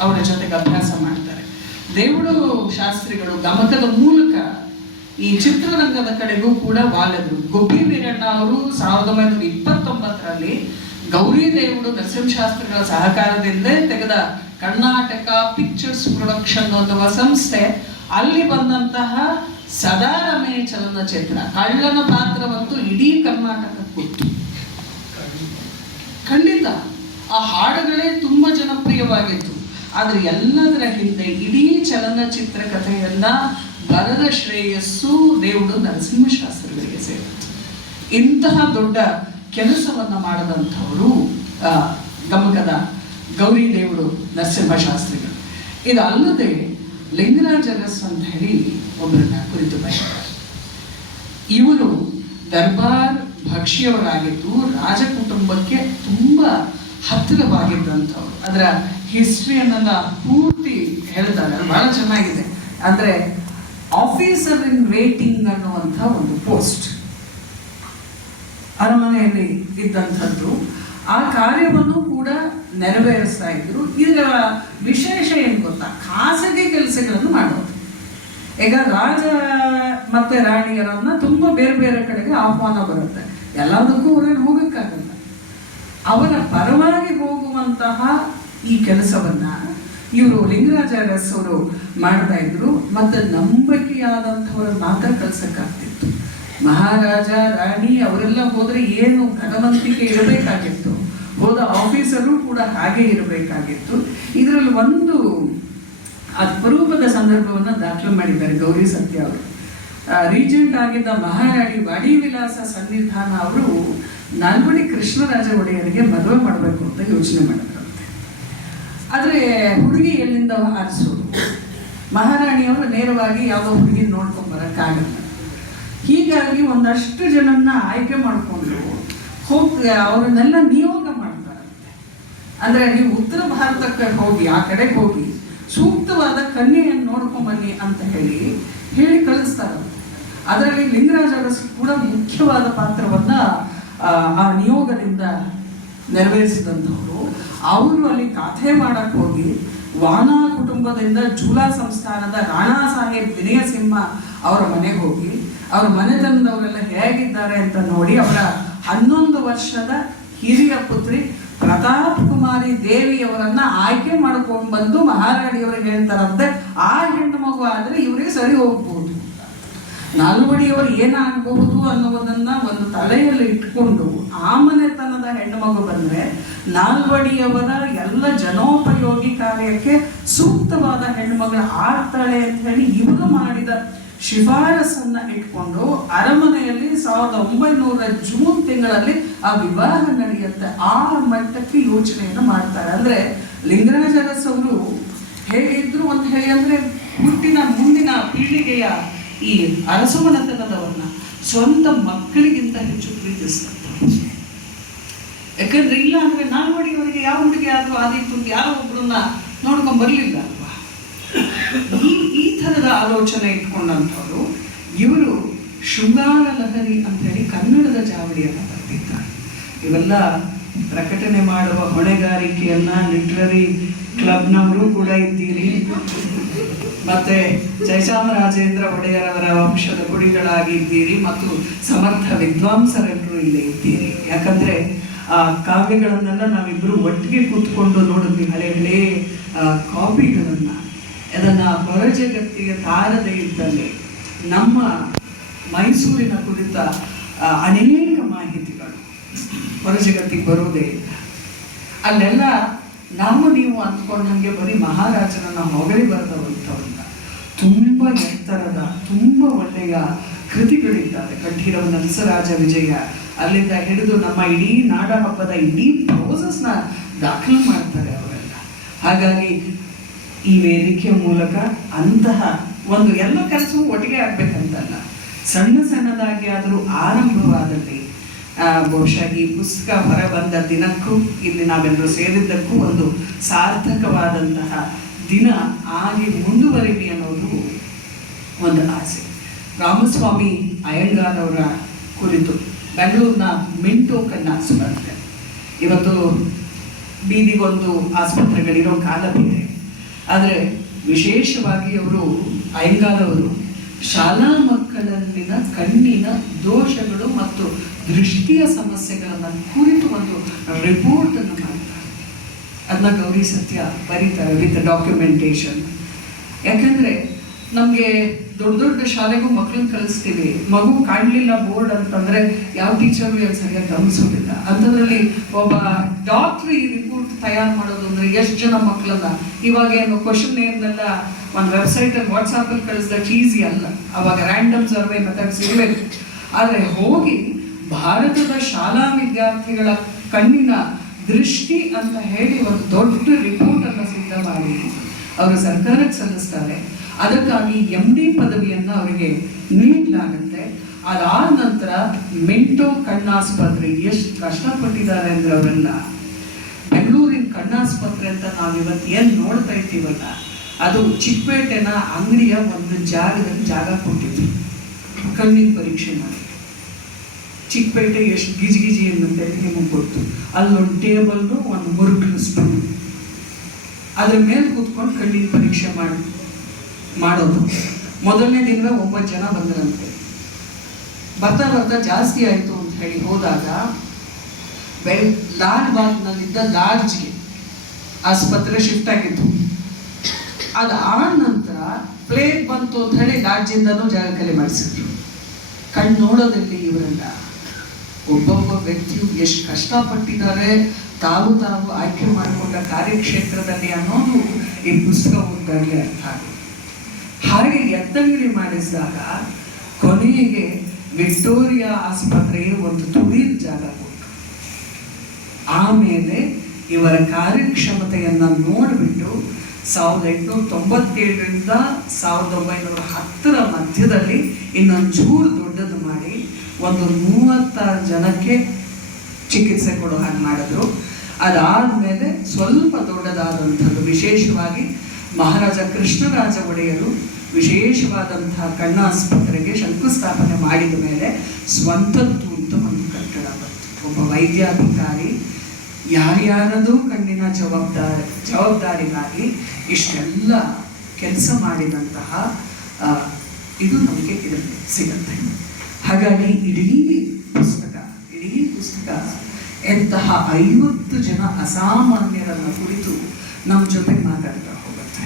ಅವರ ಜೊತೆಗೆ ಅಭ್ಯಾಸ ಮಾಡ್ತಾರೆ. ದೇವುಡು ಶಾಸ್ತ್ರಿಗಳು ಗಮಕದ ಮೂಲಕ ಈ ಚಿತ್ರರಂಗದ ಕಡೆಗೂ ಕೂಡ ವಾಲದ್ರು. ಗುಬ್ಬಿ ವೀರಣ್ಣ ಅವರು 1929ರಲ್ಲಿ ಗೌರಿ ದೇವುಡು ನರಸಿಂಹಶಾಸ್ತ್ರಿಗಳ ಸಹಕಾರದಿಂದ ತೆಗೆದ ಕರ್ನಾಟಕ ಪಿಕ್ಚರ್ಸ್ ಪ್ರೊಡಕ್ಷನ್ ಅನ್ನುವ ಸಂಸ್ಥೆ, ಅಲ್ಲಿ ಬಂದಂತಹ ಸದಾರಮೆ ಚಲನಚಿತ್ರ ಕಳ್ಳನ ಪಾತ್ರವಂತೂ ಇಡೀ ಕರ್ನಾಟಕಕ್ಕೆ ಗೊತ್ತು. ಖಂಡಿತ ಆ ಹಾಡುಗಳೇ ತುಂಬಾ ಜನಪ್ರಿಯವಾಗಿತ್ತು. ಆದ್ರೆ ಎಲ್ಲದರ ಹಿಂದೆ ಇಡೀ ಚಲನಚಿತ್ರ ಕಥೆಯನ್ನ ಬರದ ಶ್ರೇಯಸ್ಸು ದೇವುಡು ನರಸಿಂಹಶಾಸ್ತ್ರಿಗಳಿಗೆ ಸೇರಿತ್ತು. ಇಂತಹ ದೊಡ್ಡ ಕೆಲಸವನ್ನ ಮಾಡದಂಥವರು ಗಮಕದ ಗೌರಿ ದೇವುಡು ನರಸಿಂಹಶಾಸ್ತ್ರಿಗಳು. ಇದು ಅಲ್ಲದೆ ಲಿಂಗರಾಜ ಅರಸ್ ಅಂತ ಹೇಳಿ ಒಬ್ಬರನ್ನ ಕುರಿತು ಬರೆದಿದ್ದಾರೆ. ಇವರು ದರ್ಬಾರ್ ಭಕ್ಷಿಯವರಾಗಿದ್ದು ರಾಜ ಕುಟುಂಬಕ್ಕೆ ತುಂಬಾ ಹತ್ತಿರವಾಗಿದ್ದಂಥವ್ರು. ಅದರ ಹಿಸ್ಟ್ರಿಯನ್ನೆಲ್ಲ ಪೂರ್ತಿ ಹೇಳಿದ್ದಾರೆ, ಬಹಳ ಚೆನ್ನಾಗಿದೆ. ಅಂದ್ರೆ ಆಫೀಸರ್ ಇನ್ ವೇಟಿಂಗ್ ಅನ್ನುವಂಥ ಒಂದು ಪೋಸ್ಟ್ ಅರಮನೆಯಲ್ಲಿ ಇದ್ದಂಥದ್ದು. ಆ ಕಾರ್ಯವನ್ನು ಕೂಡ ನೆರವೇರಿಸ್ತಾ ಇದ್ರು. ಇದರ ವಿಶೇಷ ಏನು ಗೊತ್ತಾ, ಖಾಸಗಿ ಕೆಲಸಗಳನ್ನು ಮಾಡೋದು. ಈಗ ರಾಜ ಮತ್ತೆ ರಾಣಿಯರನ್ನ ತುಂಬಾ ಬೇರೆ ಬೇರೆ ಕಡೆಗೆ ಆಹ್ವಾನ ಬರುತ್ತೆ, ಎಲ್ಲದಕ್ಕೂ ಹೊರಗೆ ಹೋಗಕ್ಕಾಗಲ್ಲ. ಅವರ ಪರವಾಗಿ ಹೋಗುವಂತಹ ಈ ಕೆಲಸವನ್ನ ಇವರು ಲಿಂಗರಾಜ ಅರಸ್ ಅವರು ಮಾಡ್ತಾ ಇದ್ರು. ಮತ್ತೆ ನಂಬಿಕೆಯಾದಂಥವ್ರ ಮಾತ್ರ ಕಳ್ಸಕ್ಕಾಗ್ತಿತ್ತು. ಮಹಾರಾಜ ರಾಣಿ ಅವರೆಲ್ಲ ಹೋದ್ರೆ ಏನು ಘನವಂತಿಕೆ ಇರಬೇಕಾಗಿತ್ತು, ಹೋದ ಆಫೀಸರು ಕೂಡ ಹಾಗೆ ಇರಬೇಕಾಗಿತ್ತು. ಇದರಲ್ಲಿ ಒಂದು ಅಪರೂಪದ ಸಂದರ್ಭವನ್ನ ದಾಖಲೆ ಮಾಡಿದ್ದಾರೆ ಗೌರಿ ಸತ್ಯ ಅವರು. ರೀಜೆಂಟ್ ಆಗಿದ್ದ ಮಹಾರಾಣಿ ವಾಡಿ ವಿಲಾಸ ಸನ್ನಿಧಾನ ಅವರು ನಾಲ್ವಡಿ ಕೃಷ್ಣರಾಜ ಒಡೆಯರಿಗೆ ಮದುವೆ ಮಾಡಬೇಕು ಅಂತ ಯೋಚನೆ ಮಾಡಿದ್ರಂತೆ. ಆದ್ರೆ ಹುಡುಗಿ ಎಲ್ಲಿಂದ ಆರಿಸೋದು? ಮಹಾರಾಣಿಯವರು ನೇರವಾಗಿ ಯಾವುದೋ ಹುಡುಗಿ ನೋಡ್ಕೊಂಡ್ ಬರಕ್ಕಾಗಲ್ಲ. ಹೀಗಾಗಿ ಒಂದಷ್ಟು ಜನನ್ನ ಆಯ್ಕೆ ಮಾಡಿಕೊಂಡು ಅವ್ರನ್ನೆಲ್ಲ ನಿಯೋಗ ಮಾಡ್ತಾರಂತೆ. ಅಂದ್ರೆ ನೀವು ಉತ್ತರ ಭಾರತಕ್ಕೆ ಹೋಗಿ, ಆ ಕಡೆಗೆ ಹೋಗಿ ಸೂಕ್ತವಾದ ಕನ್ಯೆಯನ್ನು ನೋಡ್ಕೊಂಬನ್ನಿ ಅಂತ ಹೇಳಿ ಕಳಿಸ್ತಾರಂತೆ. ಅದರಲ್ಲಿ ಲಿಂಗರಾಜ ಅರಸ್ ಕೂಡ ಮುಖ್ಯವಾದ ಪಾತ್ರವನ್ನ ಆ ನಿಯೋಗದಿಂದ ನೆರವೇರಿಸಿದಂಥವ್ರು. ಅವರು ಅಲ್ಲಿ ಕಥೆ ಮಾಡಕ್ ಹೋಗಿ ವಾನಾ ಕುಟುಂಬದಿಂದ ಜೂಲಾ ಸಂಸ್ಥಾನದ ರಾಣಾ ಸಾಹೇಬ್ ವಿನಯ ಸಿಂಹ ಅವರ ಮನೆಗೆ ಹೋಗಿ ಅವರ ಮನೆತನದವರೆಲ್ಲ ಹೇಗಿದ್ದಾರೆ ಅಂತ ನೋಡಿ ಅವರ 11 ವರ್ಷದ ಹಿರಿಯ ಪುತ್ರಿ ಪ್ರತಾಪ್ ಕುಮಾರಿ ದೇವಿಯವರನ್ನ ಆಯ್ಕೆ ಮಾಡ್ಕೊಂಡು ಬಂದು ಮಹಾರಾಣಿಯವರಿಗೆ ಹೇಳ್ತಾರಂತೆ, ಆ ಹೆಣ್ಣು ಮಗು ಆದ್ರೆ ಇವರಿಗೆ ಸರಿ ಹೋಗ್ಬಹುದು, ನಾಲ್ವಡಿಯವರು ಏನಾಗಬಹುದು ಅನ್ನೋದನ್ನ ಒಂದು ತಲೆಯಲ್ಲಿ ಇಟ್ಕೊಂಡು ಆ ಮನೆತನದ ಹೆಣ್ಣು ಮಗು ಬಂದ್ರೆ ನಾಲ್ವಡಿಯವರ ಎಲ್ಲ ಜನೋಪಯೋಗಿ ಕಾರ್ಯಕ್ಕೆ ಸೂಕ್ತವಾದ ಹೆಣ್ಣು ಮಗಳು ಆಗ್ತಾಳೆ ಅಂತ ಹೇಳಿ ಇವರು ಮಾಡಿದ ಶಿಫಾರಸನ್ನ ಇಟ್ಕೊಂಡು ಅರಮನೆಯಲ್ಲಿ 1900 ಜೂನ್ ತಿಂಗಳಲ್ಲಿ ಆ ವಿವಾಹ ನಡೆಯುತ್ತೆ. ಆ ಮಟ್ಟಕ್ಕೆ ಯೋಚನೆಯನ್ನು ಮಾಡ್ತಾರೆ. ಅಂದ್ರೆ ಲಿಂಗರಾಜ ಅರಸ್ ಅವರು ಹೇಗಿದ್ರು ಅಂತ ಹೇಳಿ ಅಂದ್ರೆ ಮುಂದಿನ ಪೀಳಿಗೆಯ ಈ ಅರಸಮನೆತನದವನ್ನ ಸ್ವಂತ ಮಕ್ಕಳಿಗಿಂತ ಹೆಚ್ಚು ಪ್ರೀತಿಸ್ತಾರೆ. ಯಾಕಂದ್ರೆ ಇಲ್ಲ ಅಂದ್ರೆ ನಾಲ್ವಡಿಯವರಿಗೆ ಯಾವ ಹುಡುಗಿ ಆದ್ರೂ ಆದಿತ್ತು ಯಾರೋ ಒಬ್ರನ್ನ ನೋಡ್ಕೊಂಡ್ ಬರ್ಲಿಲ್ಲ ಅಲ್ವಾ. ಈ ಥರದ ಆಲೋಚನೆ ಇಟ್ಕೊಂಡಂಥವ್ರು ಇವರು ಶೃಂಗಾರ ಲಹರಿ ಅಂತ ಹೇಳಿ ಕನ್ನಡದ ಜಾವಳಿಯನ್ನ ಬರೆದಿದ್ದಾರೆ. ಇವೆಲ್ಲ ಪ್ರಕಟಣೆ ಮಾಡುವ ಹೊಣೆಗಾರಿಕೆಯನ್ನ ಲಿಟ್ರರಿ ಕ್ಲಬ್ನವರು ಕೂಡ ಇದ್ದೀರಿ. ಮತ್ತೆ ಜಯಚಾಮರಾಜೇಂದ್ರ ಒಡೆಯರವರ ವಂಶದ ಕುಡಿಗಳಾಗಿದ್ದೀರಿ ಮತ್ತು ಸಮರ್ಥ ವಿದ್ವಾಂಸರೆಲ್ಲರೂ ಇಲ್ಲೇ ಇದ್ದೀರಿ. ಯಾಕಂದ್ರೆ ಆ ಕಾವ್ಯಗಳನ್ನೆಲ್ಲ ನಾವಿಬ್ರು ಒಟ್ಟಿಗೆ ಕೂತ್ಕೊಂಡು ನೋಡಿದ್ವಿ, ಹಳೆ ಕಾಪಿಗಳನ್ನ. ಅದನ್ನು ಹೊರ ಜಗತ್ತಿಗೆ ತಾರದೆ ಇದ್ದಲ್ಲಿ ನಮ್ಮ ಮೈಸೂರಿನ ಕುರಿತ ಅನೇಕ ಮಾಹಿತಿಗಳು ಹೊರ ಜಗತ್ತಿಗೆ ಬರೋದೇ ಇಲ್ಲ. ಅಲ್ಲೆಲ್ಲ ನಾವು ನೀವು ಅಂದ್ಕೊಂಡಂಗೆ ಬರೀ ಮಹಾರಾಜರನ್ನ ಹೊಗಳಿ ಬರೆದವಂಥವಲ್ಲ, ತುಂಬ ಎತ್ತರದ ತುಂಬ ಒಳ್ಳೆಯ ಕೃತಿಗಳಿದ್ದಾರೆ. ಕಂಠೀರವ ನರಸರಾಜ ವಿಜಯ ಅಲ್ಲಿಂದ ಹಿಡಿದು ನಮ್ಮ ಇಡೀ ನಾಡ ಹಬ್ಬದ ಇಡೀ ಪ್ರೋಸೆಸ್ನ ದಾಖಲು ಮಾಡ್ತಾರೆ ಅವರೆಲ್ಲ. ಹಾಗಾಗಿ ಈ ವೇದಿಕೆಯ ಮೂಲಕ ಅಂತಹ ಒಂದು ಎಲ್ಲ ಕೆಲಸವೂ ಒಟ್ಟಿಗೆ ಆಗ್ಬೇಕಂತಲ್ಲ, ಸಣ್ಣ ಸಣ್ಣದಾಗಿ ಆದರೂ ಆರಂಭವಾದಲ್ಲಿ ಬಹುಶಃ ಈ ಪುಸ್ತಕ ಹೊರ ಬಂದ ದಿನಕ್ಕೂ ಇಲ್ಲಿ ನಾವೆಲ್ಲರೂ ಸೇರಿದ್ದಕ್ಕೂ ಒಂದು ಸಾರ್ಥಕವಾದಂತಹ ದಿನ ಆಗಿ ಮುಂದುವರಿಲಿ ಅನ್ನೋದು ಒಂದು ಆಸೆ. ರಾಮಸ್ವಾಮಿ ಅಯ್ಯಂಗಾರ್ ಅವರ ಕುರಿತು ಬೆಂಗಳೂರಿನ ಮಿಂಟೋ ಕಣ್ಣಾಸ್ಪತ್ರೆ, ಇವತ್ತು ಬೀದಿಗೊಂದು ಆಸ್ಪತ್ರೆಗಳಿರೋ ಕಾಲ ಬೇರೆ. ಆದರೆ ವಿಶೇಷವಾಗಿ ಅವರು ಅಯ್ಯಂಗಾರ್ ಅವರು ಶಾಲಾ ಮಕ್ಕಳಲ್ಲಿನ ಕಣ್ಣಿನ ದೋಷಗಳು ಮತ್ತು ದೃಷ್ಟಿಯ ಸಮಸ್ಯೆಗಳನ್ನು ಕುರಿತು ಒಂದು ರಿಪೋರ್ಟ್ ಅನ್ನು ಮಾಡ್ತಾರೆ. ಅದನ್ನ ಗೌರಿ ಸತ್ಯ ಬರೀತಾರೆ ವಿತ್ ಡಾಕ್ಯುಮೆಂಟೇಶನ್. ಯಾಕಂದ್ರೆ ನಮಗೆ ದೊಡ್ಡ ದೊಡ್ಡ ಶಾಲೆಗೂ ಮಕ್ಕಳನ್ನ ಕಲಿಸ್ತೀವಿ, ಮಗು ಕಾಣಲಿಲ್ಲ ಬೋರ್ಡ್ ಅಂತಂದ್ರೆ ಯಾವ ಟೀಚರು ಸರಿಯಾಗಿ ಗಮನಿಸೋದಿಲ್ಲ. ಅಂಥದ್ರಲ್ಲಿ ಒಬ್ಬ ಡಾಕ್ಟ್ರ್ ಈ ರಿಪೋರ್ಟ್ ತಯಾರು ಮಾಡೋದು ಅಂದ್ರೆ ಎಷ್ಟು ಜನ ಮಕ್ಕಳನ್ನ ಇವಾಗ ಏನು ಕ್ವಶನ್ ಏನೆಲ್ಲ ಒಂದು ವೆಬ್ಸೈಟಲ್ಲಿ ವಾಟ್ಸಾಪಲ್ಲಿ ಕಳಿಸ್ದಷ್ಟು ಈಸಿ ಅಲ್ಲ, ಅವಾಗ ರ್ಯಾಂಡಮ್ ಸರ್ವೆ ಮೆಥಡ್ಸ್ ಇರಬೇಕು. ಆದರೆ ಹೋಗಿ ಭಾರತದ ಶಾಲಾ ವಿದ್ಯಾರ್ಥಿಗಳ ಕಣ್ಣಿನ ದೃಷ್ಟಿ ಅಂತ ಹೇಳಿ ಒಂದು ದೊಡ್ಡ ರಿಪೋರ್ಟ್ ಅನ್ನು ಸಿದ್ಧ ಮಾಡಿ ಅವರು ಸರ್ಕಾರಕ್ಕೆ ಸಲ್ಲಿಸ್ತಾರೆ. ಅದಕ್ಕಾಗಿ MD ಪದವಿಯನ್ನು ಅವರಿಗೆ ನೀಡಲಾಗುತ್ತೆ. ಅದಾದ ನಂತರ ಮಿಂಟೋ ಕಣ್ಣಾಸ್ಪತ್ರೆ ಎಷ್ಟು ಕಷ್ಟಪಟ್ಟಿದ್ದಾರೆ ಅಂದ್ರೆ ಅವರೆಲ್ಲ ಬೆಂಗಳೂರಿನ ಕಣ್ಣಾಸ್ಪತ್ರೆ ಅಂತ ನಾವು ಇವತ್ತು ಏನು ನೋಡ್ತಾ ಇದ್ದೀವಲ್ಲ, ಅದು ಚಿಕ್ಕಪೇಟೆನ ಅಂಗಡಿಯ ಒಂದು ಜಾಗದಲ್ಲಿ ಜಾಗ ಕೊಟ್ಟಿದ್ರು ಕಣ್ಣಿನ ಪರೀಕ್ಷೆ ಮಾಡಿ. ಚಿಕ್ಕಪೇಟೆ ಎಷ್ಟು ಗಿಜಿ ಅನ್ನಂತೆ ನಿಮಗೆ ಗೊತ್ತು. ಅಲ್ಲೊಂದು ಟೇಬಲ್ನು ಒಂದು ಮುರುಕಲು ಸ್ಟೂಲ್, ಅದ್ರ ಮೇಲೆ ಕೂತ್ಕೊಂಡು ಕಣ್ಣಿನ ಪರೀಕ್ಷೆ ಮಾಡೋದು. ಮೊದಲನೇ ದಿನ 9 ಜನ ಬಂದ್ರಂತೆ. ಬರ್ತಾ ಬರ್ತಾ ಜಾಸ್ತಿ ಆಯಿತು ಅಂತ ಹೇಳಿ ಹೋದಾಗ ಲಾಲ್ ಬಾಗ್ನಲ್ಲಿದ್ದ ಲಾಡ್ಜ್ಗೆ ಆಸ್ಪತ್ರೆ ಶಿಫ್ಟ್ ಆಗಿತ್ತು. ಅದಾದ ನಂತರ ಪ್ಲೇಗ್ ಬಂತು ಅಂತ ಹೇಳಿ ಲಾಡ್ಜಿಂದನೂ ಜಾಗ ಖಾಲಿ ಮಾಡಿಸಿದ್ರು. ಕಣ್ಣು ನೋಡೋದಲ್ಲಿ ಇವರೆಲ್ಲ ಒಬ್ಬೊಬ್ಬ ವ್ಯಕ್ತಿಯು ಎಷ್ಟು ಕಷ್ಟಪಟ್ಟಿದ್ದಾರೆ ತಾವು ಆಯ್ಕೆ ಮಾಡಿಕೊಂಡ ಕಾರ್ಯಕ್ಷೇತ್ರದಲ್ಲಿ ಅನ್ನೋದು ಈ ಪುಸ್ತಕ ಓದಿದಾಗಲೇ ಅರ್ಥ ಆಗುತ್ತೆ. ಹಾಗೆ ಎತ್ತಂಗಡಿ ಮಾಡಿಸಿದಾಗ ಕೊನೆಗೆ ವಿಕ್ಟೋರಿಯಾ ಆಸ್ಪತ್ರೆಗೆ ಒಂದು ತುಳಿದ ಜಾಗ ಕೊಟ್ಟು ಆಮೇಲೆ ಇವರ ಕಾರ್ಯಕ್ಷಮತೆಯನ್ನು ನೋಡಿಬಿಟ್ಟು 1897ರಿಂದ 1910ರ ಮಧ್ಯದಲ್ಲಿ ಇನ್ನೊಂಚೂರು ದೊಡ್ಡದು ಮಾಡಿ ಒಂದು 36 ಜನಕ್ಕೆ ಚಿಕಿತ್ಸೆ ಕೊಡೋ ಹಾಗೆ ಮಾಡಿದ್ರು. ಅದಾದಮೇಲೆ ಸ್ವಲ್ಪ ದೊಡ್ಡದಾದಂಥದ್ದು, ವಿಶೇಷವಾಗಿ ಮಹಾರಾಜ ಕೃಷ್ಣರಾಜ ಒಡೆಯರು ವಿಶೇಷವಾದಂತಹ ಕಣ್ಣಾಸ್ಪತ್ರೆಗೆ ಶಂಕುಸ್ಥಾಪನೆ ಮಾಡಿದ ಮೇಲೆ ಸ್ವಂತದ್ದು ಅಂತ ಒಂದು ಕಟ್ಟಡ ಬಂತು. ಒಬ್ಬ ವೈದ್ಯಾಧಿಕಾರಿ ಯಾರ್ಯಾರದು ಕಣ್ಣಿನ ಜವಾಬ್ದಾರಿಗಾಗಿ ಇಷ್ಟೆಲ್ಲ ಕೆಲಸ ಮಾಡಿದಂತಹ ಇದು ನಮಗೆ ಇದರಲ್ಲಿ ಸಿಗುತ್ತೆ. ಹಾಗಾಗಿ ಇಡೀ ಪುಸ್ತಕ ಎಂತಹ 50 ಜನ ಅಸಾಮಾನ್ಯರನ್ನ ಕುರಿತು ನಮ್ಮ ಜೊತೆಗೆ ಮಾತಾಡ್ತಾ ಹೋಗುತ್ತೆ.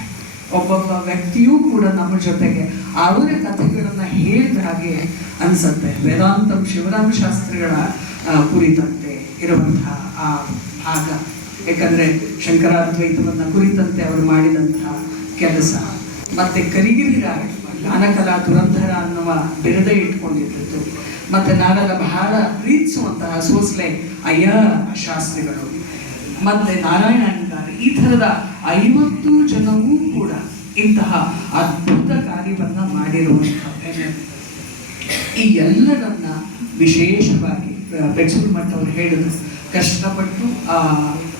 ಒಬ್ಬೊಬ್ಬ ವ್ಯಕ್ತಿಯೂ ಕೂಡ ನಮ್ಮ ಜೊತೆಗೆ ಅವರ ಕಥೆಗಳನ್ನು ಹೇಳಿದ ಹಾಗೆ ಅನ್ಸುತ್ತೆ. ವೇದಾಂತಂ ಶಿವರಾಮ ಶಾಸ್ತ್ರಿಗಳ ಕುರಿತಂತೆ ಇರುವಂತಹ ಆ ಭಾಗ, ಯಾಕಂದ್ರೆ ಶಂಕರಾದ್ವೈತವನ್ನ ಕುರಿತಂತೆ ಅವರು ಮಾಡಿದಂತಹ ಕೆಲಸ, ಮತ್ತೆ ಕರಿಗಿರಿ ರಾಯ ಜ್ಞಾನಕಲಾ ದುರಂಧರ ಅನ್ನುವ ಬಿರುದೇ ಇಟ್ಕೊಂಡಿದ್ದು, ಮತ್ತೆ ನಾವೆಲ್ಲ ಬಹಳ ಪ್ರೀತಿಸುವಂತಹ ಸೋಸ್ಲೆ ಅಯ್ಯ ಶಾಸ್ತ್ರಿಗಳು, ಮತ್ತೆ ನಾರಾಯಣ ಅಯ್ಯಂಗಾರ್, ಈ ಥರದ 50 ಜನವೂ ಕೂಡ ಇಂತಹ ಅದ್ಭುತ ಕಾರ್ಯವನ್ನ ಮಾಡಿರುವಂತಹ ಈ ಎಲ್ಲರನ್ನ ವಿಶೇಷವಾಗಿ ಬೆಚ್ಚೂರು ಮಠ ಅವರು ಹೇಳಿದ್ರು, ಕಷ್ಟಪಟ್ಟು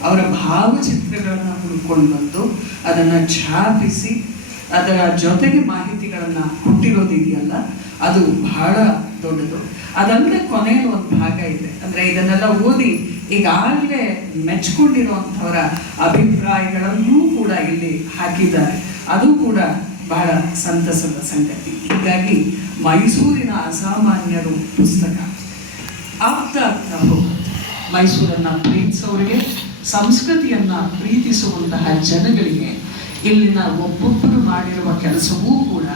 ಅವರ ಭಾವಚಿತ್ರಗಳನ್ನ ಹುಡ್ಕೊಂಡು ಬಂದು ಅದನ್ನು ಛಾಪಿಸಿ ಅದರ ಜೊತೆಗೆ ಮಾಹಿತಿಗಳನ್ನ ಕೊಟ್ಟಿರೋದಿದೆಯಲ್ಲ, ಅದು ಬಹಳ ದೊಡ್ಡದು. ಅದಲ್ಲದೆ ಕೊನೆಯಲ್ಲಿ ಒಂದು ಭಾಗ ಇದೆ, ಅಂದ್ರೆ ಇದನ್ನೆಲ್ಲ ಓದಿ ಈಗಾಗಲೇ ಮೆಚ್ಕೊಂಡಿರುವಂಥವರ ಅಭಿಪ್ರಾಯಗಳನ್ನೂ ಕೂಡ ಇಲ್ಲಿ ಹಾಕಿದ್ದಾರೆ. ಅದು ಕೂಡ ಬಹಳ ಸಂತಸದ ಸಂಗತಿ. ಹೀಗಾಗಿ ಮೈಸೂರಿನ ಅಸಾಮಾನ್ಯರು ಪುಸ್ತಕ ಆಗ್ತಾ ಹೋಗುತ್ತೆ. ಮೈಸೂರನ್ನ ಪ್ರೀತಿಸೋರಿಗೆ, ಸಂಸ್ಕೃತಿಯನ್ನ ಪ್ರೀತಿಸುವಂತಹ ಜನಗಳಿಗೆ ಇಲ್ಲಿನ ಒಬ್ಬೊಬ್ಬರು ಮಾಡಿರುವ ಕೆಲಸವೂ ಕೂಡ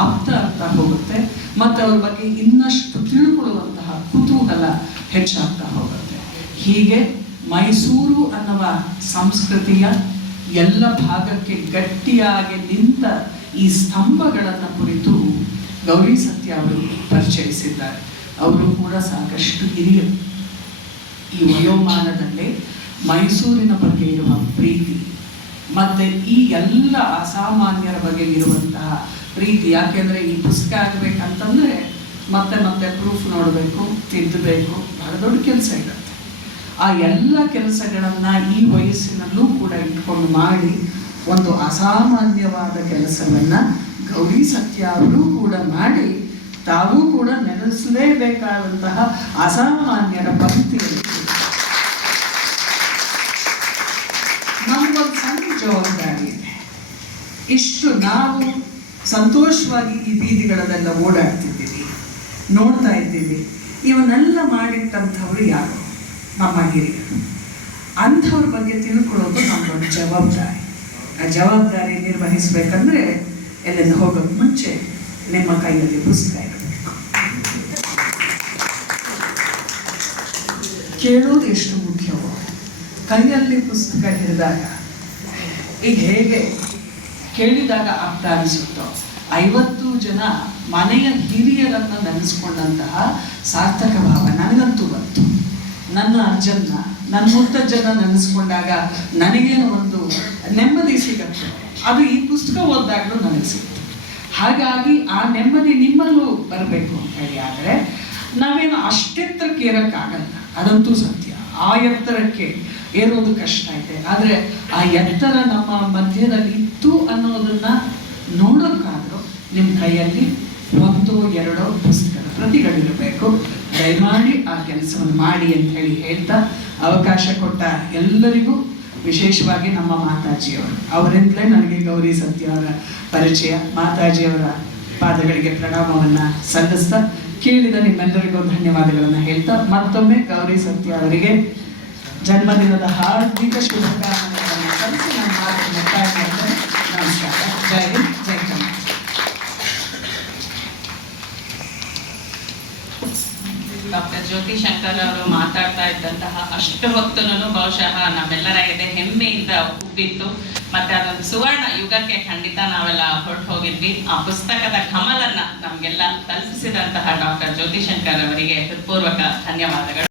ಆಗ್ತಾ ಹೋಗುತ್ತೆ ಮತ್ತು ಅವ್ರ ಬಗ್ಗೆ ಇನ್ನಷ್ಟು ತಿಳ್ಕೊಳ್ಳುವಂತಹ ಕುತೂಹಲ ಹೆಚ್ಚಾಗ್ತಾ ಹೋಗುತ್ತೆ. ಹೀಗೆ ಮೈಸೂರು ಅನ್ನುವ ಸಂಸ್ಕೃತಿಯ ಎಲ್ಲ ಭಾಗಕ್ಕೆ ಗಟ್ಟಿಯಾಗಿ ನಿಂತ ಈ ಸ್ತಂಭಗಳನ್ನು ಕುರಿತು ಗೌರಿ ಸತ್ಯ ಅವರು ಪರಿಚಯಿಸಿದ್ದಾರೆ. ಅವರು ಕೂಡ ಸಾಕಷ್ಟು ಹಿರಿಯರು. ಈ ವಯೋಮಾನದಲ್ಲೇ ಮೈಸೂರಿನ ಬಗ್ಗೆ ಇರುವ ಪ್ರೀತಿ ಮತ್ತೆ ಈ ಎಲ್ಲ ಅಸಾಮಾನ್ಯರ ಬಗ್ಗೆ ಇರುವಂತಹ ಪ್ರೀತಿ, ಯಾಕೆಂದ್ರೆ ಈ ಪುಸ್ತಕ ಆಗಬೇಕಂತಂದ್ರೆ ಮತ್ತೆ ಪ್ರೂಫ್ ನೋಡಬೇಕು, ತಿದ್ದಬೇಕು, ಬಹಳ ದೊಡ್ಡ ಕೆಲಸ ಇರುತ್ತೆ. ಆ ಎಲ್ಲ ಕೆಲಸಗಳನ್ನ ಈ ವಯಸ್ಸಿನಲ್ಲೂ ಕೂಡ ಇಟ್ಕೊಂಡು ಮಾಡಿ ಒಂದು ಅಸಾಮಾನ್ಯವಾದ ಕೆಲಸವನ್ನ ಗೌರಿ ಸತ್ಯ ಅವರು ಕೂಡ ಮಾಡಿ ತಾವೂ ಕೂಡ ನೆನೆಸಲೇಬೇಕಾದಂತಹ ಅಸಾಮಾನ್ಯರ ಪಂಕ್ತಿಯಲ್ಲಿ ನಮಗೊಂದು ಸಣ್ಣ ಜವಾಬ್ದಾರಿ ಇದೆ. ಇಷ್ಟು ನಾವು ಸಂತೋಷವಾಗಿ ಈ ಬೀದಿಗಳಲ್ಲೆಲ್ಲ ಓಡಾಡ್ತಿದ್ದೀವಿ, ನೋಡ್ತಾ ಇದ್ದೀವಿ. ಇವನ್ನೆಲ್ಲ ಮಾಡಿಟ್ಟಂಥವ್ರು ಯಾರು? ನಮ್ಮ ಹಿರಿಯರು. ಅಂಥವ್ರ ಬಗ್ಗೆ ತಿಳ್ಕೊಳ್ಳೋದು ನಮ್ಮೊಂದು ಜವಾಬ್ದಾರಿ. ಆ ಜವಾಬ್ದಾರಿ ನಿರ್ವಹಿಸ್ಬೇಕಂದ್ರೆ ಎಲ್ಲಿಂದ ಹೋಗೋದು ಮುಂಚೆ ನಿಮ್ಮ ಕೈಯಲ್ಲಿ ಪುಸ್ತಕ ಇರಬೇಕು. ಕೇಳೋದು ಎಷ್ಟು ಮುಖ್ಯವೋ, ಕೈಯಲ್ಲಿ ಪುಸ್ತಕ ಹಿಡಿದಾಗ ಈಗ ಹೇಗೆ ಕೇಳಿದಾಗ ಅರ್ಥ ಅನಿಸುತ್ತೋ, 50 ಜನ ಮನೆಯ ಹಿರಿಯರನ್ನು ನೆನೆಸ್ಕೊಂಡಂತಹ ಸಾರ್ಥಕ ಭಾವ ನನಗಂತೂ ಬಂತು. ನನ್ನ ಅಜ್ಜನ್ನ, ನನ್ನ ಮುತ್ತಜ್ಜನ ನೆನೆಸ್ಕೊಂಡಾಗ ನನಗೇನು ಒಂದು ನೆಮ್ಮದಿ ಸಿಗತ್ತೆ. ಅದು ಈ ಪುಸ್ತಕ ಓದಿದಾಗಲೂ ನನಗೆ ಸಿಗುತ್ತೆ. ಹಾಗಾಗಿ ಆ ನೆಮ್ಮದಿ ನಿಮ್ಮಲ್ಲೂ ಬರಬೇಕು ಅಂತ ಹೇಳಿ ಆದರೆ ನಾವೇನು ಅಷ್ಟೆತ್ತರಕ್ಕೆ ಏರೋಕ್ಕಾಗಲ್ಲ, ಅದಂತೂ ಸತ್ಯ. ಆ ಎತ್ತರಕ್ಕೆ ಏರೋದು ಕಷ್ಟ ಇದೆ. ಆದರೆ ಆ ಎತ್ತರ ನಮ್ಮ ಮಧ್ಯದಲ್ಲಿ ಇತ್ತು ಅನ್ನೋದನ್ನ ನೋಡೋಕ್ಕಾದ್ರೂ ನಿಮ್ಮ ಕೈಯಲ್ಲಿ 1-2 ಪುಸ್ತಕದ ಪ್ರತಿಗಳಿರಬೇಕು. ದಯಮಾಡಿ ಆ ಕೆಲಸವನ್ನು ಮಾಡಿ ಅಂತ ಹೇಳಿ ಹೇಳ್ತಾ ಅವಕಾಶ ಕೊಟ್ಟ ಎಲ್ಲರಿಗೂ, ವಿಶೇಷವಾಗಿ ನಮ್ಮ ಮಾತಾಜಿಯವರು, ಅವರಿಂದಲೇ ನನಗೆ ಗೌರಿ ಸತ್ಯ ಅವರ ಪರಿಚಯ. ಮಾತಾಜಿಯವರ ಪಾದಗಳಿಗೆ ಪ್ರಣಾಮವನ್ನು ಸಲ್ಲಿಸ್ತಾ ಕೇಳಿದ ನಿಮ್ಮೆಲ್ಲರಿಗೂ ಧನ್ಯವಾದಗಳನ್ನು ಹೇಳ್ತಾ ಮತ್ತೊಮ್ಮೆ ಗೌರಿ ಸತ್ಯ ಅವರಿಗೆ ಜನ್ಮದಿನದ ಹಾರ್ದಿಕ ಶುಭಕಾಮನೆಗಳನ್ನು ಸಲ್ಲಿಸಿ ನನ್ನ ಮಾತನ್ನು ಮುಕ್ತಾಯ ಮಾಡ್ತೇನೆ. ನಮಸ್ಕಾರ. ಜೈ ಹಿಂದ್, ಜೈ ಕರ್ನಾಟಕ. ಡಾಕ್ಟರ್ ಜ್ಯೋತಿ ಶಂಕರ್ ಅವರು ಮಾತಾಡ್ತಾ ಇದ್ದಂತಹ ಅಷ್ಟು ಹೊತ್ತುನು ಬಹುಶಃ ನಮ್ಮೆಲ್ಲರ ಎದೆ ಹೆಮ್ಮೆಯಿಂದ ಉಬ್ಬಿತ್ತು. ಮತ್ತೆ ಅದೊಂದು ಸುವರ್ಣ ಯುಗಕ್ಕೆ ಖಂಡಿತ ನಾವೆಲ್ಲ ಹೊರಟು ಹೋಗಿದ್ವಿ. ಆ ಪುಸ್ತಕದ ಕಮಲನ್ನ ನಮ್ಗೆಲ್ಲ ತಲುಪಿಸಿದಂತಹ ಡಾಕ್ಟರ್ ಜ್ಯೋತಿ ಶಂಕರ್ ಅವರಿಗೆ ಹೃತ್ಪೂರ್ವಕ ಧನ್ಯವಾದಗಳು.